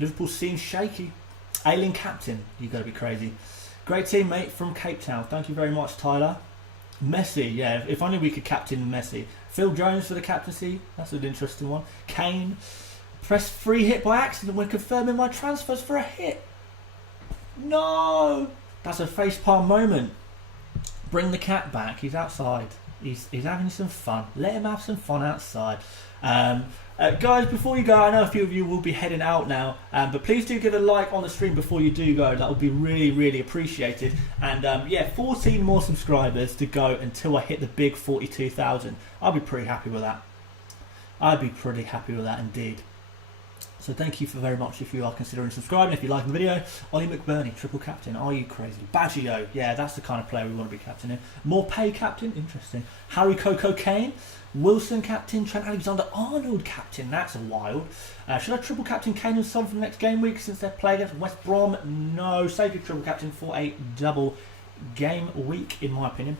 Liverpool seems shaky. Ailing captain. You got to be crazy. Great teammate from Cape Town. Thank you very much, Tyler. Messi. Yeah, if only we could captain Messi. Phil Jones for the captaincy. That's an interesting one. Kane. Press free hit by accident when confirming my transfers for a hit. No! That's a facepalm moment. Bring the cat back. He's outside. He's having some fun. Let him have some fun outside. Guys, before you go, I know a few of you will be heading out now, but please do give a like on the stream before you do go. That would be really, really appreciated. And yeah, 14 more subscribers to go until I hit the big 42,000. I'll be pretty happy with that. I'd be pretty happy with that indeed. So thank you very much if you are considering subscribing, if you like the video. Ollie McBurney, triple captain. Are you crazy? Baggio, yeah, that's the kind of player we want to be captaining. More pay captain, interesting. Harry Coco Kane. Wilson captain, Trent Alexander-Arnold captain, that's a wild. Should I triple captain Kane and Son for the next game week since they're playing against West Brom? No, save your triple captain for a double game week, in my opinion.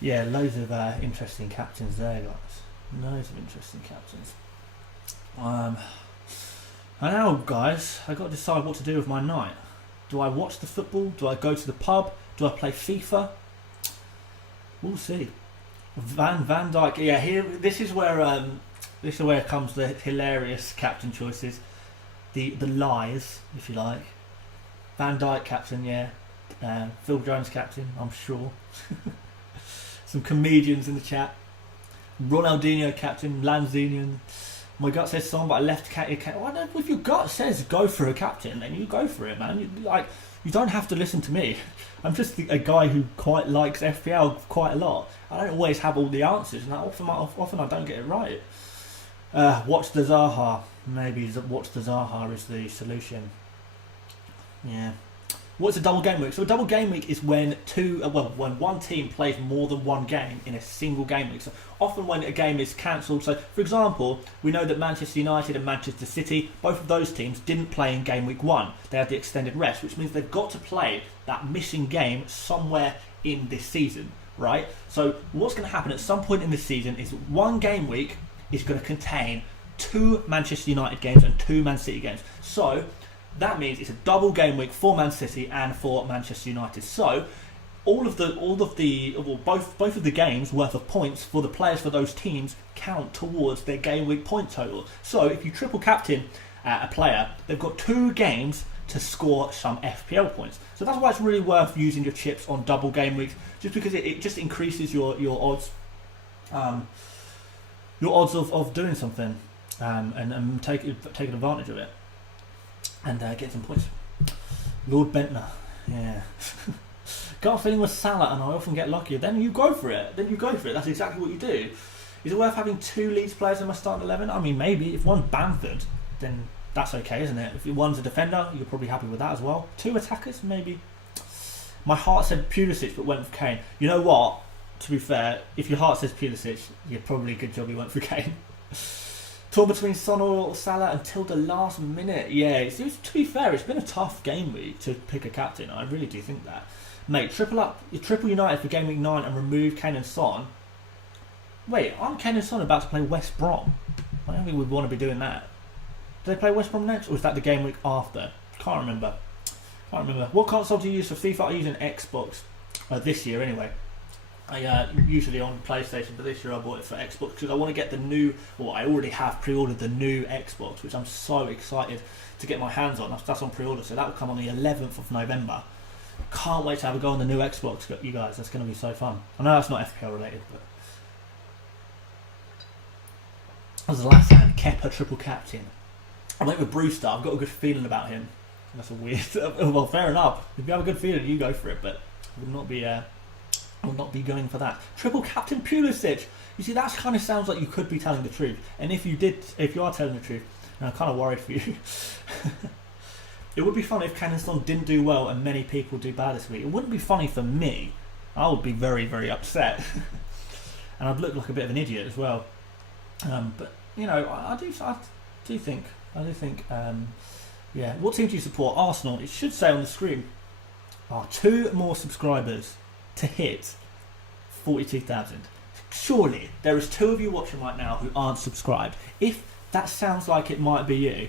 Yeah, loads of interesting captains there, guys. Loads of interesting captains. And now, guys, I've got to decide what to do with my night. Do I watch the football? Do I go to the pub? Do I play FIFA? We'll see. Van Dijk, yeah. Here, this is where comes the hilarious captain choices, the lies, if you like. Van Dijk captain, yeah. Phil Jones captain, I'm sure. Some comedians in the chat. Ronaldinho captain, Lanzini. My gut says Son, but I left captain. Well, if your gut says go for a captain, then you go for it, man. You don't have to listen to me. I'm just a guy who quite likes FPL quite a lot. I don't always have all the answers, and often I don't get it right. Watch the Zaha. Maybe watch the Zaha is the solution. Yeah. What's a double game week? So a double game week is when when one team plays more than one game in a single game week. So often when a game is cancelled. So for example, we know that Manchester United and Manchester City, both of those teams didn't play in game week 1. They had the extended rest, which means they've got to play that missing game somewhere in this season, right? So what's going to happen at some point in this season is one game week is going to contain 2 Manchester United games and 2 Man City games. So that means it's a double game week for Man City and for Manchester United. So both of the games worth of points for the players for those teams count towards their game week point total. So if you triple captain a player, they've got 2 games to score some FPL points. So that's why it's really worth using your chips on double game weeks, just because it just increases your odds, of doing something, and taking advantage of it. And get some points. Lord Bentner, yeah. Got a feeling with Salah, and I often get luckier. Then you go for it. That's exactly what you do. Is it worth having 2 Leeds players in my starting 11? I mean, maybe. If one's Bamford, then that's okay, isn't it? If one's a defender, you're probably happy with that as well. 2 attackers, maybe. My heart said Pulisic, but went for Kane. You know what? To be fair, if your heart says Pulisic, you're probably a good job you went for Kane. Torn between Son or Salah until the last minute. Yeah, to be fair, it's been a tough game week to pick a captain. I really do think that. Mate, triple United for game week 9 and remove Kane and Son. Wait, aren't Kane and Son about to play West Brom? I don't think we'd want to be doing that. Do they play West Brom next, or is that the game week after? Can't remember. What console do you use for FIFA? I use an Xbox. This year, anyway. I usually on PlayStation, but this year I bought it for Xbox because I want to get the new. Well, I already have pre-ordered the new Xbox, which I'm so excited to get my hands on. That's on pre-order, so that will come on the 11th of November. Can't wait to have a go on the new Xbox, you guys. That's going to be so fun. I know that's not FPL related, but as the last hand, Kepa triple captain. I went with Brewster. I've got a good feeling about him. That's a weird. Well, fair enough. If you have a good feeling, you go for it. But I will not be going for that. Triple captain Pulisic. You see, that kind of sounds like you could be telling the truth. And if you are telling the truth, and I'm kind of worried for you. It would be funny if Son didn't do well and many people do bad this week. It wouldn't be funny for me. I would be very, very upset. And I'd look like a bit of an idiot as well. But, you know, I do think, yeah. What team do you support? Arsenal. It should say on the screen. 2 more subscribers to hit 42,000. Surely there is 2 of you watching right now who aren't subscribed. If that sounds like it might be you,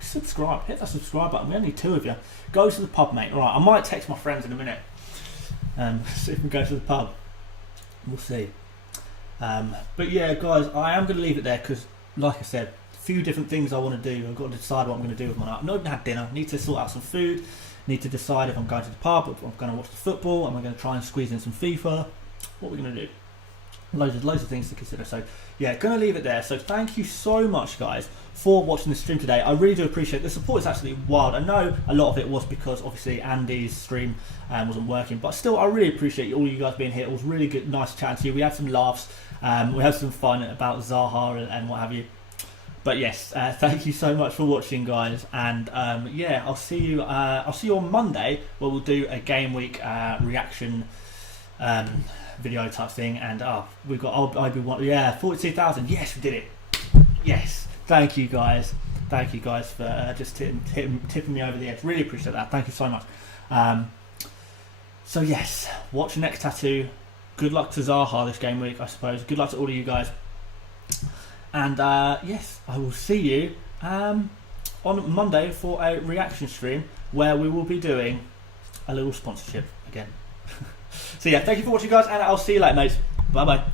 subscribe. Hit that subscribe button. We only 2 of you. Go to the pub, mate. All right. I might text my friends in a minute. See if we go to the pub. We'll see. But yeah, guys, I am going to leave it there because, like I said, a few different things I want to do. I've got to decide what I'm going to do with my night. I've not even had dinner. I need to sort out some food. Need to decide if I'm going to the pub, if I'm going to watch the football, am I going to try and squeeze in some FIFA? What are we going to do? Loads of things to consider. So yeah, going to leave it there. So thank you so much, guys, for watching this stream today. I really do appreciate it. The support is absolutely wild. I know a lot of it was because obviously Andy's stream wasn't working, but still I really appreciate all you guys being here. It was really good, nice chatting to you. We had some laughs, we had some fun about Zaha and what have you. But yes, thank you so much for watching, guys, and yeah, I'll see you on Monday, where we'll do a game week reaction video type thing, and we've got IB1, yeah, 42,000. Yes, we did it. Yes, thank you guys for just tipping me over the edge. Really appreciate that. Thank you so much. So yes, watch the next tattoo. Good luck to Zaha this game week, I suppose. Good luck to all of you guys. And yes, I will see you on Monday for a reaction stream where we will be doing a little sponsorship again. So yeah, thank you for watching, guys, and I'll see you later, mates. Bye bye.